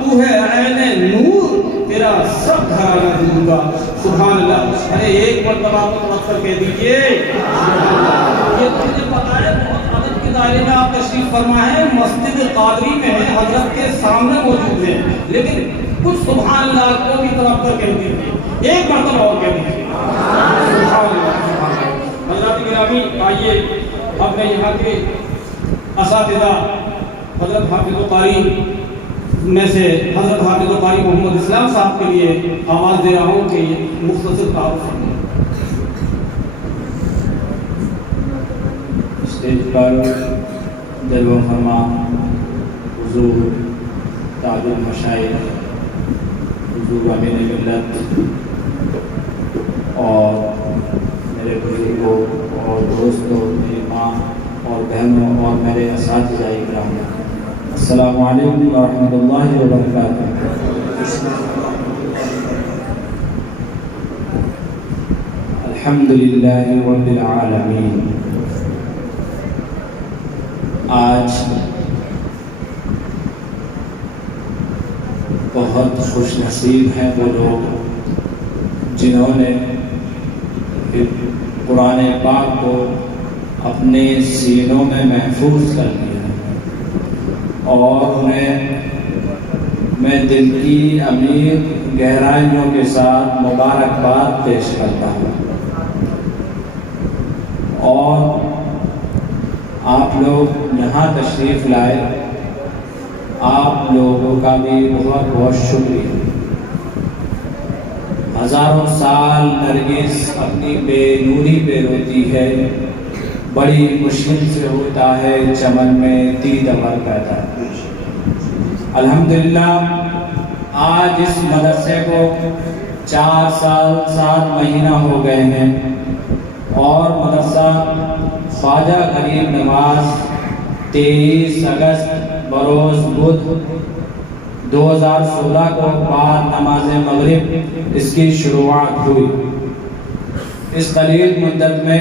تو ہے عین نور، تیرا سب گھرانہ نور کا۔ سبحان اللہ، ارے ایک مرتبہ متوقع کہہ دیجئے۔ یہ تو مجھے پتا ہے بہت عدد کے دائرے میں آپ تشریف فرما ہے، مسجد قادری میں ہے، حضرت کے سامنے موجود ہے، لیکن کچھ سبحان اللہ کو بھی طرف پر کہہ دیجئے، ایک مرتبہ اور کہہ دیجئے۔ سبحان اللہ۔ حضرات گرامی، آئیے اپنے یہاں کے اساتذہ حضرت حافظ قاری میں سے حضرت حافظ قاری محمد اسلام صاحب کے لیے آواز دے رہا ہوں کہ یہ مختصر تعارف ہے۔ اسٹیج پر جلوہ فرما حضور تاج المشائخ، حضور امین ملت، اور میرے بزرگوں اور دوستوں، میری ماں اور بہنوں اور میرے اساتذہ اکرام، السلام علیکم ورحمۃ اللہ وبرکاتہ۔ الحمدللہ رب العالمین۔ آج بہت خوش نصیب ہیں وہ لوگ جنہوں نے قرآن پاک کو اپنے سینوں میں محفوظ کر لیا، اور انہیں میں دل کی عمیق گہرائیوں کے ساتھ مبارکباد پیش کرتا ہوں۔ اور آپ لوگ یہاں تشریف لائے، آپ لوگوں کا بھی بہت بہت شکریہ۔ ہزاروں سال نرگس اپنی بے نوری پہ روتی ہے، بڑی مشکل سے ہوتا ہے چمن میں دید امر پیدا۔ الحمدللہ آج اس مدرسے کو 4 سال 7 مہینہ ہو گئے ہیں، اور مدرسہ خواجہ غریب نواز 23 اگست بروز بدھ 2016 کو بعد نماز مغرب اس کی شروعات ہوئی۔ اس قلیل مدت میں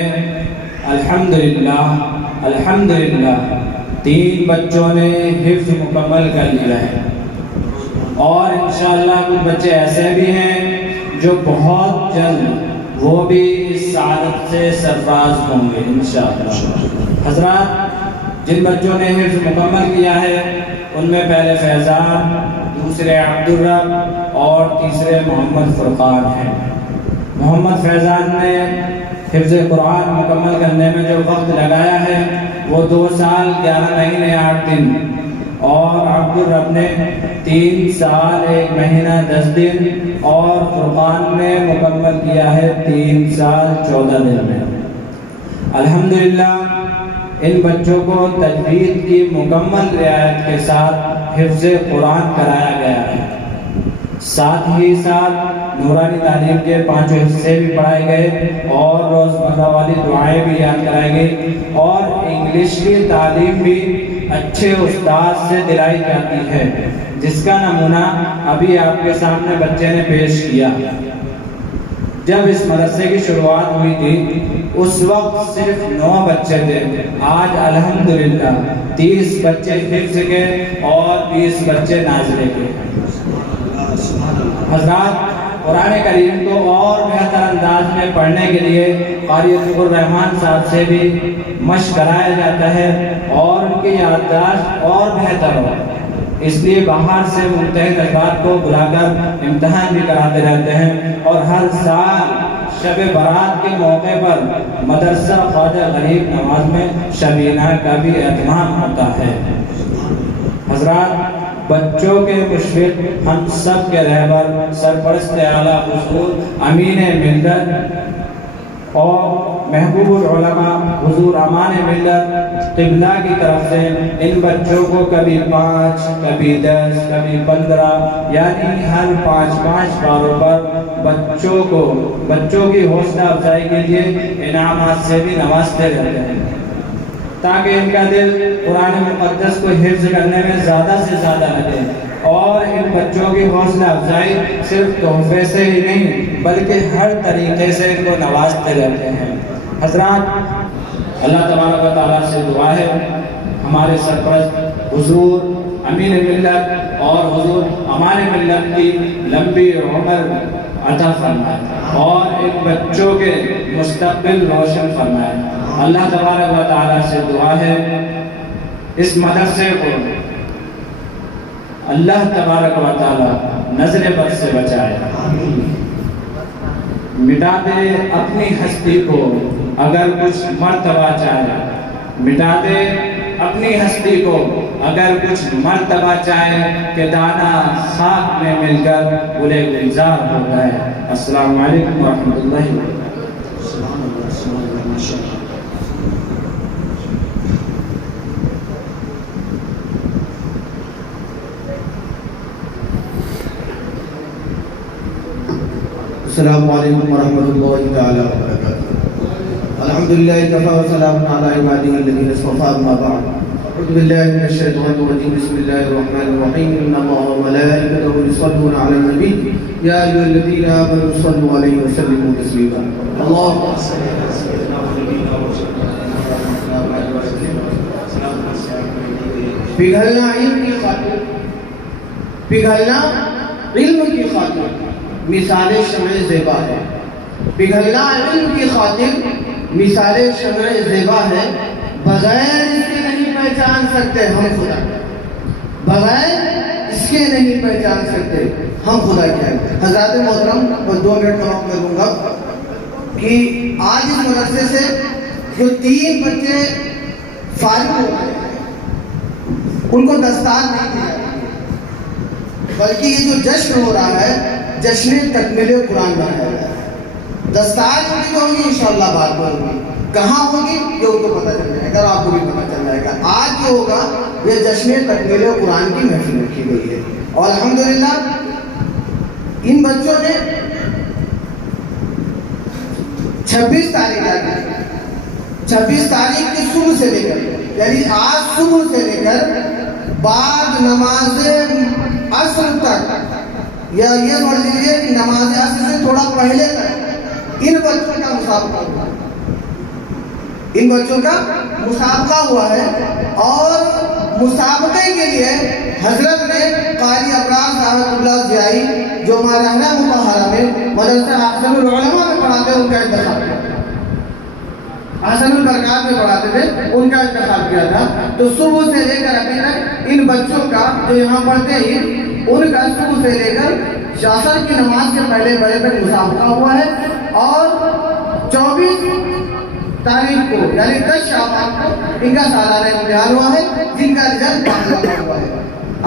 الحمدللہ 3 بچوں نے حفظ مکمل کر لیا ہے، اور انشاءاللہ کچھ بچے ایسے بھی ہیں جو بہت جلد وہ بھی اس سعادت سے سرفراز ہوں گے انشاءاللہ۔ حضرات، جن بچوں نے حفظ مکمل کیا ہے ان میں پہلے فیضان، دوسرے عبدالرب اور تیسرے محمد فرقان ہیں۔ محمد فیضان نے حفظ قرآن مکمل کرنے میں جو وقت لگایا ہے وہ 2 سال 11 مہینے 8 دن، اور عبدالرب نے 3 سال 1 مہینہ 10 دن، اور فرقان نے مکمل کیا ہے 3 سال 14 دن میں۔ الحمدللہ ان بچوں کو تجوید کی مکمل رعایت کے ساتھ حفظ قرآن کرایا گیا ہے۔ ساتھ ہی ساتھ نورانی تعلیم کے 5 حصے بھی پڑھائے گئے اور روزمرہ والی دعائیں بھی یاد کرائی گئی، اور انگلش کی تعلیم بھی اچھے استاد سے دلائی جاتی ہے، جس کا نمونہ ابھی آپ کے سامنے بچے نے پیش کیا۔ جب اس مدرسے کی شروعات ہوئی تھی اس وقت صرف 9 بچے تھے، آج الحمدللہ 30 بچے حفظ کے اور 20 بچے نازلے کے۔ حضرات، قرآن کریم کو اور بہتر انداز میں پڑھنے کے لیے قاری عطیق الرحمن صاحب سے بھی مشق کرایا جاتا ہے اور ان کی یادداشت اور بہتر ہو، اس لیے باہر سے ممتحن افراد کو بلا کر امتحان بھی کراتے رہتے ہیں، اور ہر سال شب برات کے موقع پر مدرسہ خواجہ غریب نواز میں شبینہ کا بھی اہتمام ہوتا ہے۔ حضرات، بچوں کے مشفق ہم سب کے رہبر سرپرست اعلیٰ حضور امین ملت اور محبوب العلماء حضور امان ملت قبلہ کی طرف سے ان بچوں کو کبھی 5، کبھی 10، کبھی 15، یعنی ہر 5 باروں پر بچوں کی حوصلہ افزائی کے لیے انعامات سے بھی نوازتے رہتے ہیں، تاکہ ان کا دل قرآن مقدس کو حفظ کرنے میں زیادہ سے زیادہ لگے، اور ان بچوں کی حوصلہ افزائی صرف تحفے سے ہی نہیں بلکہ ہر طریقے سے ان کو نوازتے رہتے ہیں۔ حضرات، اللہ تبارک و تعالیٰ سے دعا ہے ہمارے سرپرست حضور امین ملت اور حضور امان ملت کی لمبی عمر عطا فرمائے اور ان بچوں کے مستقبل روشن فرمائے۔ اللہ تبارک و تعالیٰ سے دعا ہے اس مدرسے کو اللہ تبارک و تعالیٰ نظر بد سے بچائے، مٹا دے اپنی ہستی کو اگر کچھ مرتبہ چاہے، مٹا دے اپنی ہستی کو اگر کچھ مرتبہ چاہے کہ دانا خاک میں مل کر گلے گلزار ہوتا ہے۔ السلام علیکم ورحمۃ اللہ وبرکاتہ۔ السلام علیکم ورحمۃ اللہ تعالی وبرکاتہ۔ الحمدللہ کفا وسلام علی عبادہ الذین اصطفى، اما بعد، اعوذ باللہ من الشیطان الرجیم، بسم اللہ الرحمن الرحیم، ان اللہ وملائکتہ یصلون علی النبی یا ایھا الذین آمنوا صلوا علیہ وسلموا تسلیما۔ اللہم صل علی سیدنا ونبینا پگھلنا علم کی خاطر، پگھلنا علم کی خاطر مثال شمع زیبا ہے، پگھلنا علم کی خاطر مثال شمع زیبا ہے، بغیر اس کے نہیں پہچان سکتے ہم خدا، بغیر اس کے نہیں پہچان سکتے ہم خدا کیا ہے۔ حضرات محترم، بس 2 منٹ کا وقت میں دوں گا کہ آج اس مدرسے سے جو 3 بچے فارغ ہو گئے ان کو دستار نہیں دی جاتی، بلکہ یہ جو جشن ہو رہا ہے جشن تکمیل قرآن بنایا ہے۔ دستار ہوگی تو ہوگی انشاءاللہ، بات ہوگی، کہاں ہوگی یہ ان کو پتہ چل جائے گا، آپ کو بھی پتہ چل جائے گا۔ آج جو ہوگا یہ جشن تکمیل قرآن کی محفل رکھی گئی ہے، اور الحمدللہ ان بچوں نے 26 تاریخ کی صبح سے لے کر، یعنی آج صبح سے لے کر بعد نماز عصر تک، یا یہ سمجھ لیجیے کہ نماز عصر سے تھوڑا پہلے تک ان بچوں کا مسابقہ ہوا، ان بچوں کا مسابقہ ہوا ہے، اور مسابقے کے لیے حضرت نے قاری ابرار صاحب اللہ زیائی جو مارانا مطہرہ میں مدرسہ احسن العلماء میں پڑھاتے ہیں ان کا انتخاب کیا۔ حسن البرکات میں پڑھاتے تھے، ان کا انتخاب کیا تھا. تو صبح سے لے کر ابھی تک ان بچوں کا جو یہاں پڑھتے ہیں ان کا صبح سے لے کر عصر کی نماز سے پہلے بجے تک مسابقہ ہوا ہے، اور 24 تاریخ کو یعنی 10 شعبان کو ان کا سالانہ امتحان ہوا ہے، جن کا رزلٹ باقاعدہ ہوا ہے.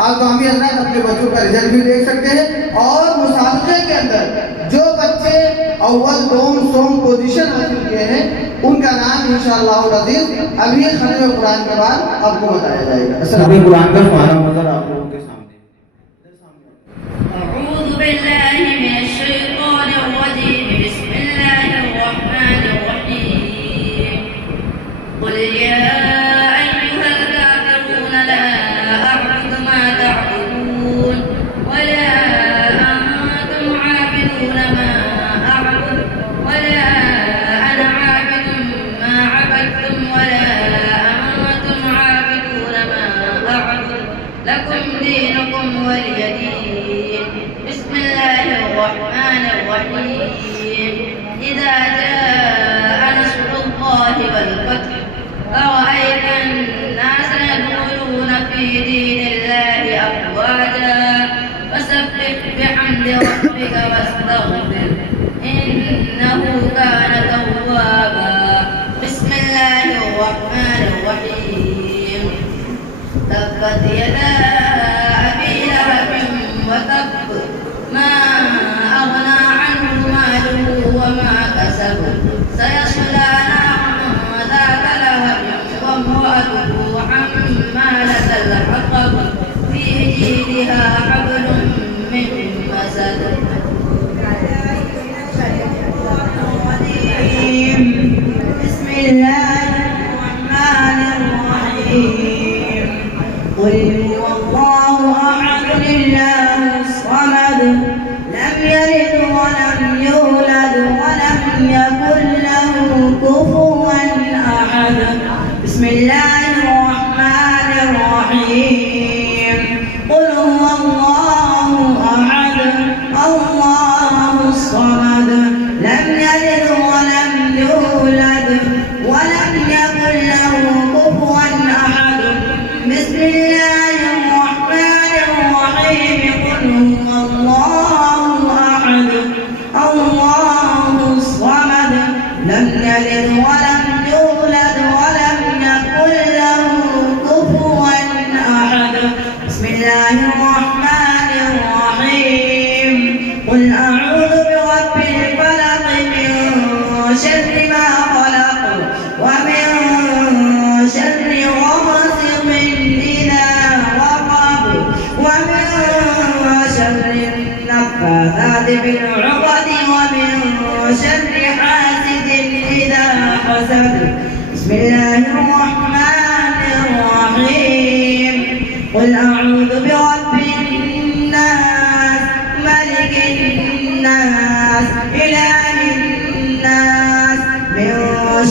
آپ بامی حضرات اپنے بچوں کا رزلٹ بھی دیکھ سکتے ہیں. اور مسابقے کے اندر جو بچے اول دوم سوم پوزیشن حاصل کیے ہیں ان کا نام انشاءاللہ العزیز ابھی ختم قرآن کے بعد آپ کو بتایا جائے گا. ختم قرآن کا فارغ نظر آپ لوگوں کے سامنے. أعوذ بالله من الشيطان الرجيم. بسم الله الرحمن الرحيم. قل يا أيها الكافرون لا أعبد ما تعبدون ولا أنتم عابدون ما أعبد ولا أنا عابد ما عبدتم ولا أنتم عابدون ما أعبد لكم دينكم ولي دين. بسم الله الرحمن الرحيم. إذا جاء نصر الله والفتح أرأيت الناس يدخلون في دين الله أفواجا فسبح بحمد ربك واستغفر إنه كان توابا. بسم الله الرحمن الرحيم. تبت يدا أبي لهب وتب ما أغنى عنه ماله وما كسب سيصلى نارا ذات لهب وامرأته حمالة الحطب في جيدها حبل من مسد. بسم الله الرحمن الرحيم. قل هو الله أحد الله الصمد لم يلد ولم يولد ولم يكن له كفوا أحد. بسم الله الرحمن الرحيم. قل هو الله أحد الله الصمد لم يلد ولم يولد ولم يكن له كفوا أحد. بسم الله الرحمن الرحيم. قل هو الله أحد الله الصمد لم يلد ولم يولد ولم يكن له كفوا أحد. بسم الله الرحمن الرحيم. قل أعوذ برب الفلق من شر ما خلق ومن شر غاسق إذا وقب ومن شر النفاثات في العقد ومن شر حاسد إذا حسد. بسم الله الرحمن الرحيم. قل أعوذ برب الناس ملك الناس إله الناس من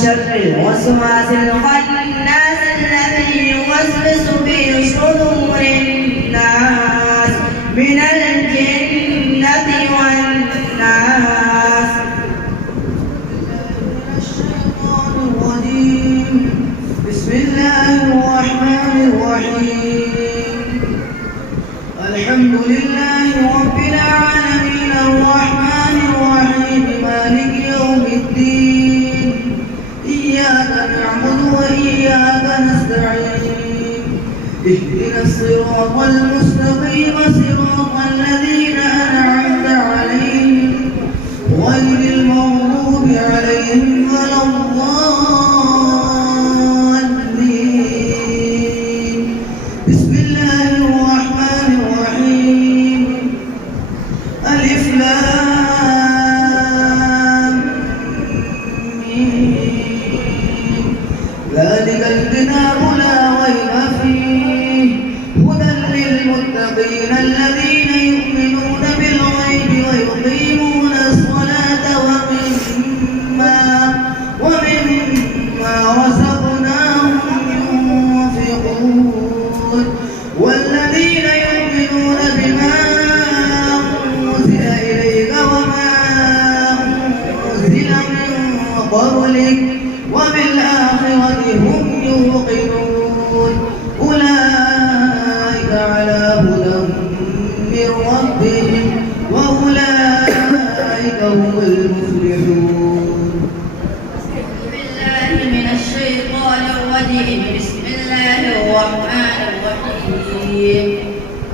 شر الوسواس الخناس الذي يوسوس في صدور الناس من الجنة والناس. الشيطان الرجيم. بسم الله الرحمن الرحيم. الحمد لله رب العالمين الرحمن الرحيم مالك يوم الدين. إياك نعبد وإياك نستعين. اهدنا الصراط المستقيم صراط الذين أنعمت عليهم غير المغضوب عليهم ولا الضالين. بسم الله الرحمن الرحيم. ألف لام ميم. ذلك الكتاب لا ريب فيه هدى للمتقين الذين يؤمنون بالغيب ويقيمون الصلاة ومما رزقناهم ينفقون. والذين يؤمنون بما أنزل إليك وما أنزل من قبلك وبالآخرة هم يوقنون أولئك على هدى من ربهم وأولئك هم المفلحون. بالله من الشيطان الرجيم. بسم الله الرحمن الرحيم.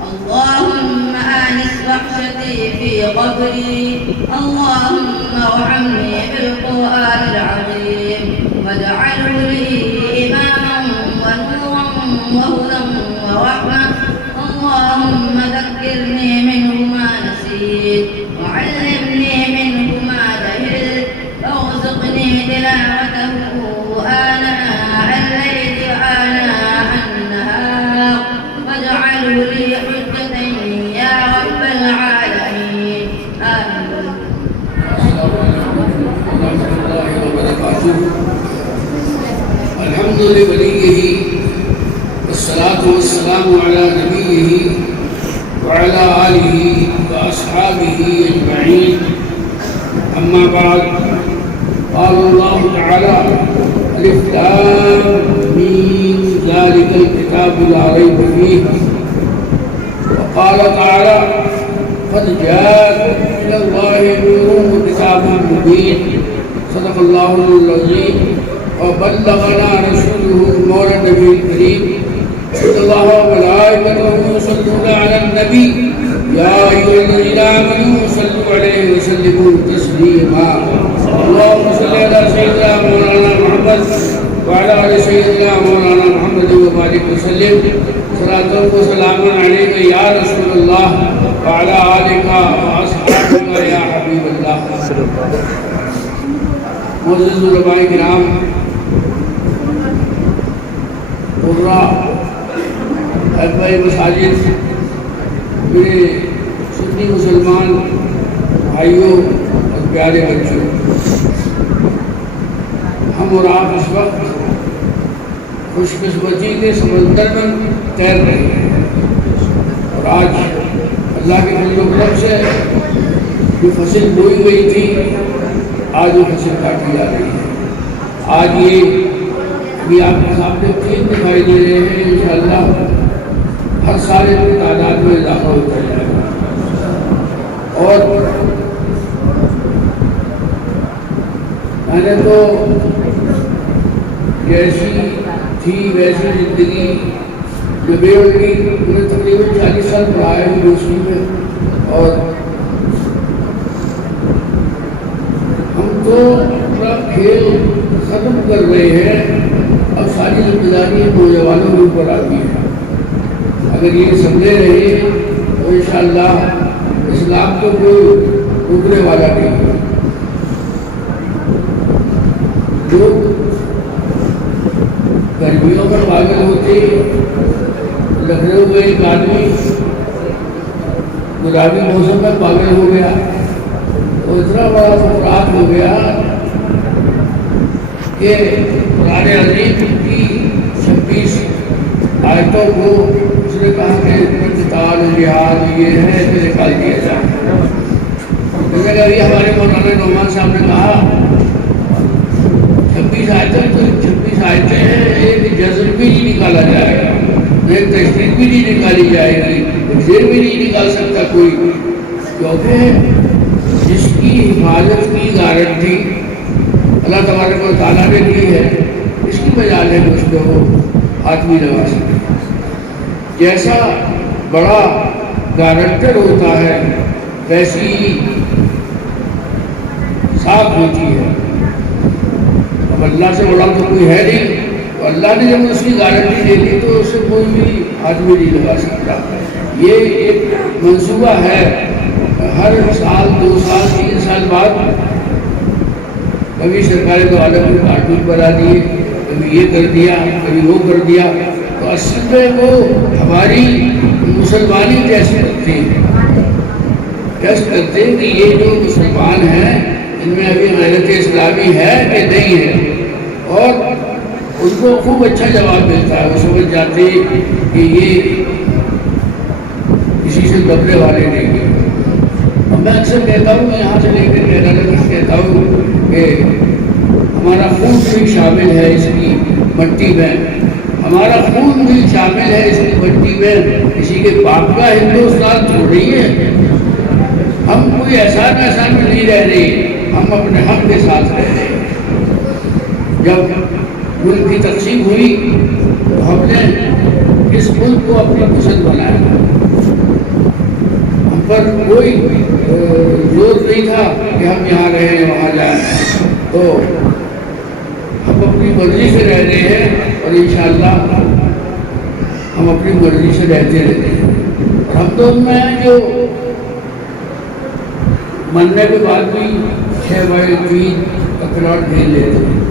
اللهم آنس وحشتي في قبري، اللهم ارحمني بالقرآن العظيم واجعله لي إماما ونورا وهدى ورحمة. اللهم ذكرني منه ما نسيت وعلمني منه ما جهلت وارزقني تلاوته آناء الليل وآناء النهار واجعله لي حجة يا رب العالمين. آمين. الحمد لوليه والصلاة والسلام على نبيه وعلى آله وأصحابه أجمعين. أما بعد، قال الله تعالى: ألف لام ميم ذلك الكتاب لا ريب فيه. وقال تعالى: قد جاءكم من الله نور وكتاب مبين. صدق الله العظيم وبلغنا رسوله المولى النبي الكريم. إن الله وملائكته يصلون على النبي يا أيها الذين آمنوا صلوا عليه وسلموا تسليما. اللهم صل على سيدنا مولانا محمد وعلى آل سيدنا مولانا محمد وبارك وسلم صلاة وسلام عليك يا رسول الله وعلى آلك وأصحابك يا حبيب الله. معزز علماء کرام، قراء، ائمہ مساجد، میرے سنی مسلمان بھائیوں اور پیارے بچوں، ہم اور آپ اس وقت خوش قسمتی کے سمندر میں تیر رہے ہیں، اور آج اللہ کے فضل و کرم سے جو فصل بوئی گئی تھی آج وہ فصل کاٹی جا رہی ہے. آج یہ بھی آپ کے سامنے 3 دکھائی دے رہے ہیں. انشاءاللہ ہر سال ان کی تعداد میں اضافہ ہوتا جائے گا. اور میں نے تو جیسی تھی ویسی زندگی جبے ہوگی. میں نے تقریباً 40 سال پڑھایا یونیورسٹی میں، اور ہم تو اپنا کھیل ختم کر رہے ہیں. اب ساری ذمہ داری نوجوانوں کے اوپر آتی ہے. اگر یہ سمجھے رہے تو انشاءاللہ اسلام کو کوئی روکنے والا نہیں ہے. لوگ گرمیوں پر پاگل ہوتے. لکھنؤ میں ایک آدمی گلابی موسم میں پاگل ہو گیا، تو اتنا بڑا افراد ہو گیا کہ قرآن عظیم کی 26 آیتوں کو اس نے کہا کہ قتال جہاد یہ ہے اسے نکال دیا جائے. یہ ہمارے مولانا نعمان صاحب نے کہا 26 آیتیں تو 26 آیتیں ہیں، ایک جزم بھی نہیں نکالا جائے گا، ایک تشریح بھی نہیں نکالی جائے گی، ایک زیر بھی نہیں نکال سکتا کوئی، کیونکہ جس کی حفاظت کی گارنٹی اللہ تبارک و تعالیٰ نے کی ہے، اس کی مجال ہے کہ اس پہ وہ ہاتھ بھی لگا سکے. جیسا بڑا گارنٹر ہوتا ہے ویسی صاف ہوتی ہے. اب اللہ سے بڑا تو کوئی ہے نہیں، تو اللہ نے جب اس کی گارنٹی دے دی تو اسے کوئی بھی ہاتھ بھی نہیں لگا سکتا. یہ ایک منصوبہ ہے. ہر سال 2 سال 3 سال بعد کبھی سرکار دو عالم نے کارٹون بنا دیے، کبھی یہ کر دیا، کبھی وہ کر دیا. تو اصل میں وہ ہماری مسلمانی ٹیسٹ کرتے ہیں کہ یہ جو مسلمان ہیں ان میں ابھی غیرت اسلامی ہے کہ نہیں ہے. اور ان کو خوب اچھا جواب ملتا ہے. وہ سمجھ جاتے ہیں کہ یہ کسی سے دبنے والے نہیں ہیں. میں اکثر کہتا ہوں، یہاں سے لے کر کہتا ہوں کہ ہمارا خون بھی شامل مٹی میں، ہمارا خون بھی شامل ہے اس کی مٹی میں، کسی کے باپ کا ہندوستان تھوڑی ہے، ہم کوئی احسان میں نہیں رہ رہے، ہم اپنے حق کے ساتھ رہ رہے ہیں۔ جب ملک کی تقسیم ہوئی تو ہم نے اس ملک کو اپنا پسند بنایا، ہم پر کوئی زور نہیں تھا کہ ہم یہاں رہیں وہاں جائیں، تو ہم اپنی مرضی سے رہ رہے ہیں اور انشاءاللہ ہم اپنی مرضی سے رہتے رہتے ہیں۔ اور ہم تو ان میں ہیں جو مرنے کے بعد بھی 6/3 کا پلاٹ بھیج لیتے ہیں،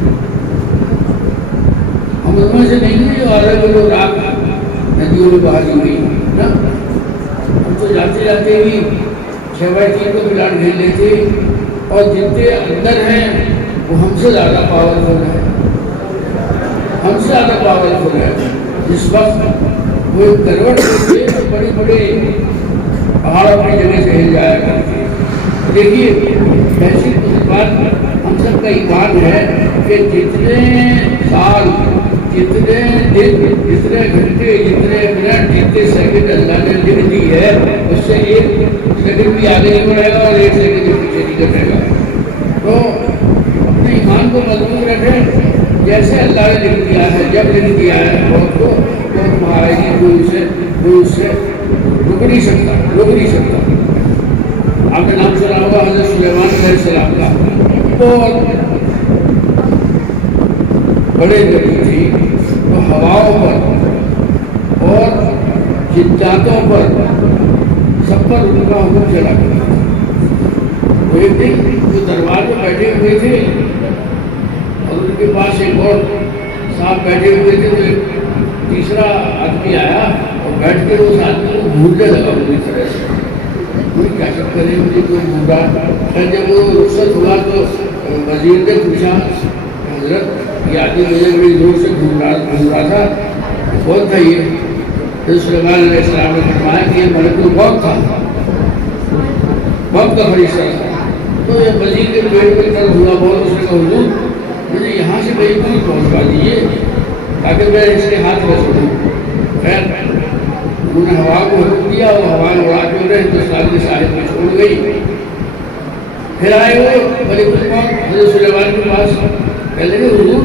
ہم ان میں سے نہیں ہیں جو آدھا کلو راک ندیوں میں بہا دی ہوئی نا، ہم تو جاتے جاتے ہی 6/3 کا پلاٹ بھیج لیتے، اور جتنے اندر ہیں وہ ہم سے زیادہ پاورفل ہے، ہم سے زیادہ پاورفل ہے۔ جس وقت وہ کروٹ ہوتی ہے تو بڑے بڑے پہاڑ اپنی جگہ سے ہل جایا کرتے ہیں۔ دیکھیے ایسی بات ہم سب کا ایمان ہے کہ جتنے سال، جتنے دن، جتنے گھنٹے، جتنے منٹ، جتنے سیکنڈ اللہ نے لکھ دی ہے، اس سے 1 سیکنڈ بھی آگے نہیں بڑھے گا اور 1 سیکنڈ بھی پیچھے نہیں کٹے گا۔ تو اپنے ایمان کو مضبوط رکھیں، جیسے اللہ نے لکھ دیا ہے، جب لکھ دیا ہے موت کو، تو تمہارا ہی کوئی اس سے رک نہیں سکتا۔ آپ نے نام سنا ہوگا حضرت سلیمان علیہ السلام کا، بہت بڑے نبی تھی، تو ہواؤں پر اور جناتوں پر سب پر ان کا حکم چلا کرتا۔ وہ ایک دن جو دربار میں بیٹھے ہوئے تھے اور ان کے پاس ایک اور صاحب بیٹھے ہوئے تھے، تو ایک تیسرا آدمی آیا اور بیٹھ کر اس آدمی کو گھورنے لگا پوری طرح سے، کوئی کیا سب کرے، مجھے کوئی گھوڑا۔ پھر جب وہ رخصت ہوا تو وزیر نے پوچھا، حضرت یہ آدمی مجھے بڑی زور سے گھوم رہا تھا، کون تھا یہ؟ پھر سلیمان علیہ السلام نے فرمایا کہ یہ ملک الموت تھا، موت کا فرشتہ تھا۔ تو یہ وزیر کے پیٹ میں درد ہوا بہت، اس نے کہا حضور مجھے یہاں سے کہیں دور پہنچوا دیجیے تاکہ میں اس کے ہاتھ میں سکوں۔ خیر انہوں نے ہوا کو حکم دیا اور ہوا اڑا کے انہیں ہندوستان کے ساحل میں چھوڑ گئی۔ پھر آئے وہ ملک الموت حضرت سلیمان کے پاس، کہنے لگے حضور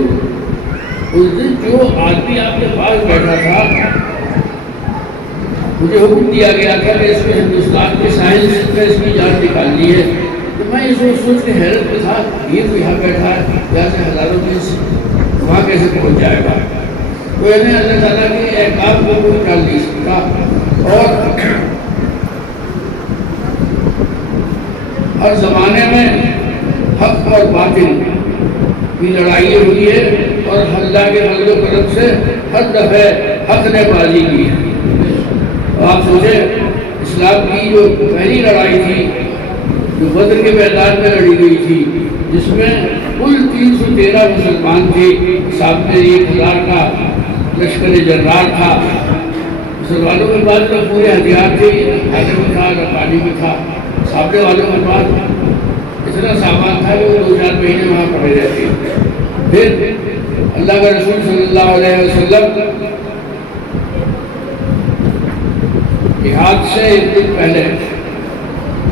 اس دن جو آدمی آپ کے پاس بیٹھا تھا مجھے حکم دیا گیا تھا کہ اس میں ہندوستان کے ساحل سے اس کی جان نکالنی ہے، تو میں یہ سوچ کے حیرت میں تھا یہ تو یہاں بیٹھا ہے، یہاں سے ہزاروں میل سے وہاں کیسے پہنچ جائے گا؟ تو انہیں اللہ تعالیٰ کے احکام کو کوئی ٹال نہیں سکتا۔ اور ہر زمانے میں حق اور باطل کی لڑائی ہوئی ہے، اور اللہ کے فضل و کرم سے ہر دفعہ حق نے بازی کی ہے۔ آپ سوچیں اسلام کی جو پہلی لڑائی تھی جو بدر کے میدان میں لڑی گئی تھی، جس میں کل 313 مسلمان تھے، سامنے 1000 کا لشکر جرار تھا۔ مسلمانوں کے پاس نہ پورے ہتھیار تھے، نہ کھانے میں تھا نہ پانی میں تھا، سامنے والوں کے پاس اتنا سامان تھا کہ وہ 2-4 مہینے وہاں پڑے رہتے۔ پھر اللہ کے رسول صلی اللہ علیہ وسلم جہاد سے ایک دن پہلے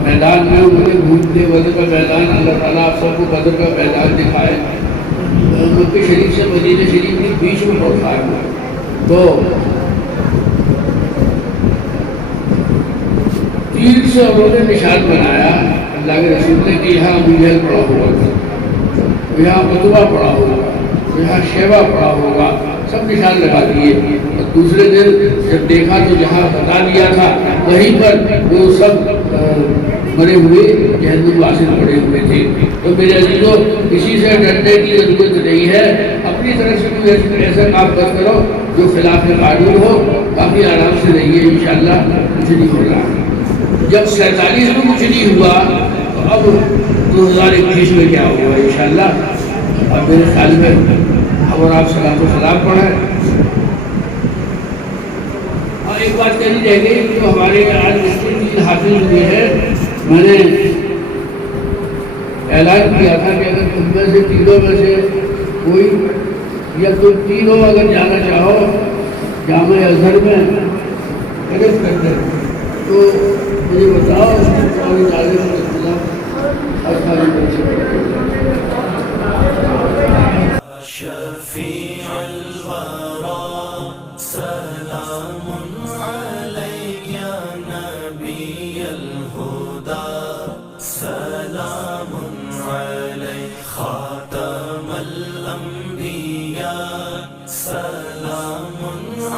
میدان میں انہوں نے گھومتے بدر کا میدان، اللہ تعالیٰ آپ سب کو بدر کا میدان دکھائے، مکہ شریف سے مدینہ شریف کے بیچ میں پہنچایا ہوا، تو تیر سے انہوں نے نشان بنایا اللہ کے رسول نے کہ یہاں ابو جہل پڑا ہوا تھا، یہاں متبہ پڑا ہوگا، یہاں شیبہ پڑا ہوگا، سب نشان لگا دیے۔ اور دوسرے دن جب دیکھا تو جہاں بتا دیا تھا وہیں پر وہ سب مرے ہوئے جہنم واصل پڑے ہوئے تھے۔ تو میرے عزیزوں کسی سے ڈرنے کی ضرورت نہیں ہے، اپنی طرف سے کوئی ایسا کام مت کرو جو خلاف قانون ہو، کافی آرام سے رہیے، انشاءاللہ کچھ نہیں ہو رہا۔ جب 47 میں کچھ نہیں ہوا تو اب 2021 میں کیا ہوگا انشاءاللہ۔ اب میرے خیال میں اور آپ صلاۃ و سلام پڑھیں۔ اور ایک بات کہنی رہ گئی جو ہمارے آج اس کی چیز حاصل ہوئی ہے، میں نے اعلان کیا تھا کہ اگر تم میں سے تینوں میں سے کوئی یا تم تینوں اگر جانا چاہو جامع ازہر میں ایڈٹ کرتے تو مجھے بتاؤ اور تعلیم کے خلاف اور خالی شفيع الورى سلام عليك يا نبي الهدى سلام عليك خاتم الأنبياء سلام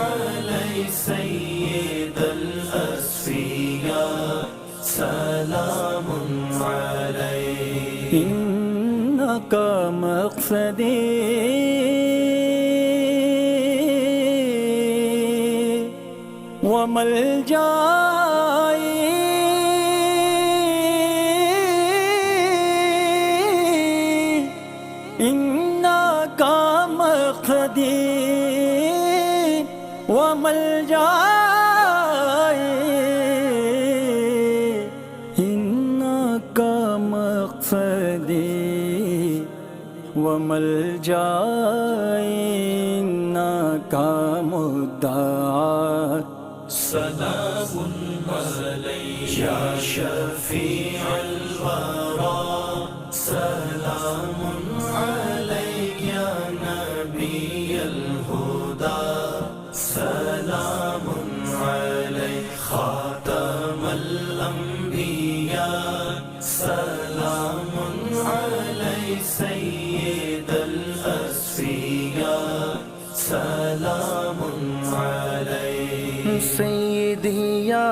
عليك سيد الأسفياء سلام عليك إنك مقصدي وملجأي إنك مقصدي وملجأي إنك مقصدي وملجأي إنك مدعى سلام عليك يا شفيع الورى سلام عليك يا نبي الهدى سلام عليك خاتم الأنبياء سلام عليك سيد الأسفياء سلام عليك سيدي يا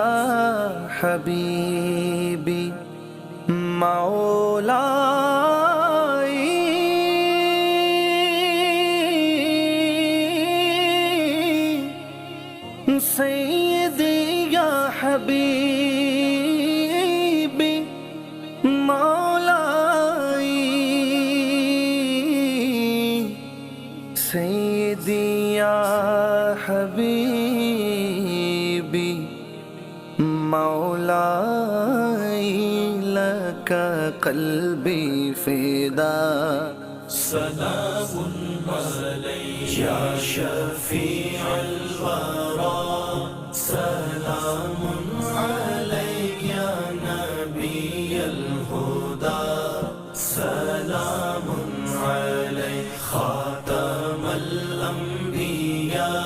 حبيبي مولاي سيدي يا حبيبي مولاي سيدي يا حبيبي مولاي لك قلبي فداء سلام عليك يا شفيع الورى سلام عليك يا نبي الهدى سلام عليك خاتم الأنبياء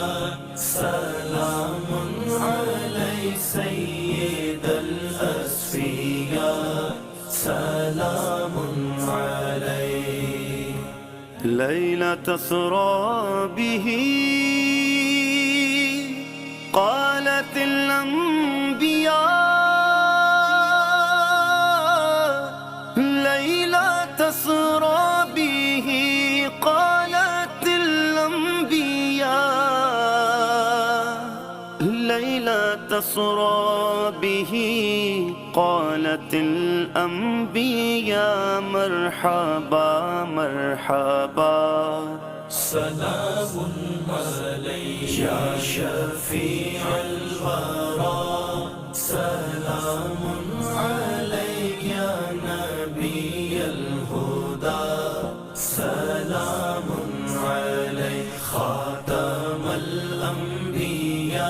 سلام عليك سيد الأسفياء سلام عليك ليلة أسرى به قالت الأنبياء ليلة أسرى به قالت الأنبياء ليلة أسرى به قالت الأنبياء مرحبا مرحبا سلام عليك يا شفيع الورى سلام عليك يا نبي الهدى سلام عليك خاتم الأنبياء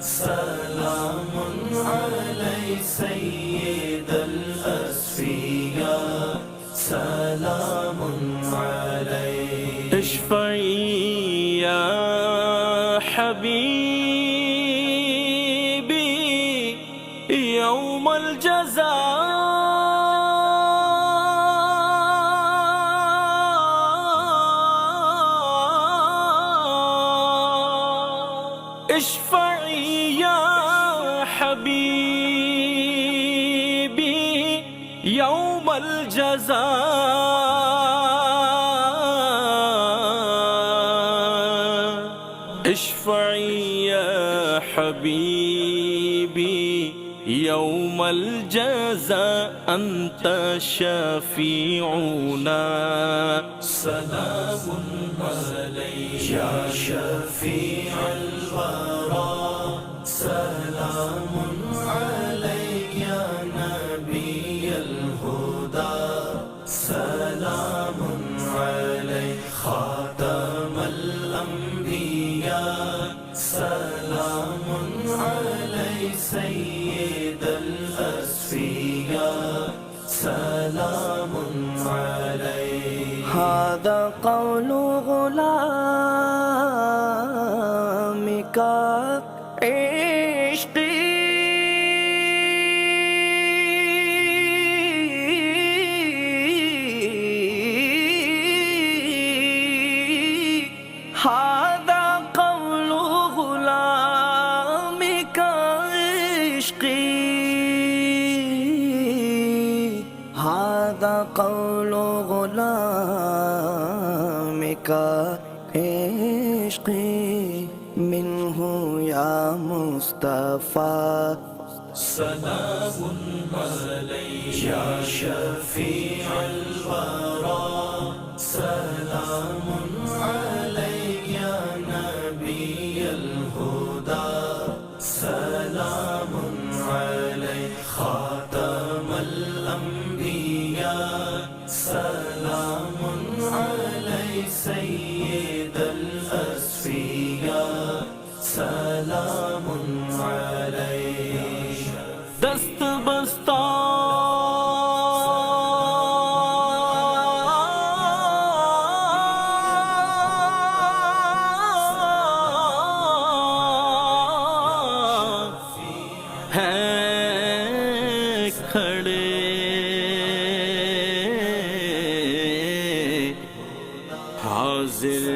سلام عليك سيد الأسفياء سلام عليك اشفعي يا حبيبي يوم الجزاء اشفعي يا حبيبي يوم الجزاء اشفعي يا حبيبي يوم الجزاء أنت شفيعنا سلام عليك يا شفيع الورى سلام عليك يا نبي الهدى سلام عليك خاتم سلام علی سید الأصفیاء سلام علی هذا قول غلامك عشقي هذا قول غلامك عشقي هذا قول غلامك عشقي منه يا مصطفى سلام علیک یا شفیع الورى سلام علیک یا نبی الہدى سلام علیک خاتم الانبیاء سلام علیک سید الاصفیاء سلام علیک دست بستہ ہیں کھڑے حاضر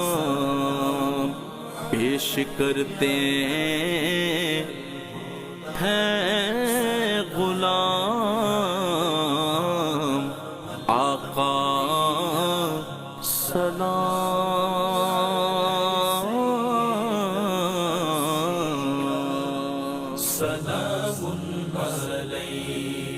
غلام پیش کرتے ہیں غلام آقا سلام سلام علیک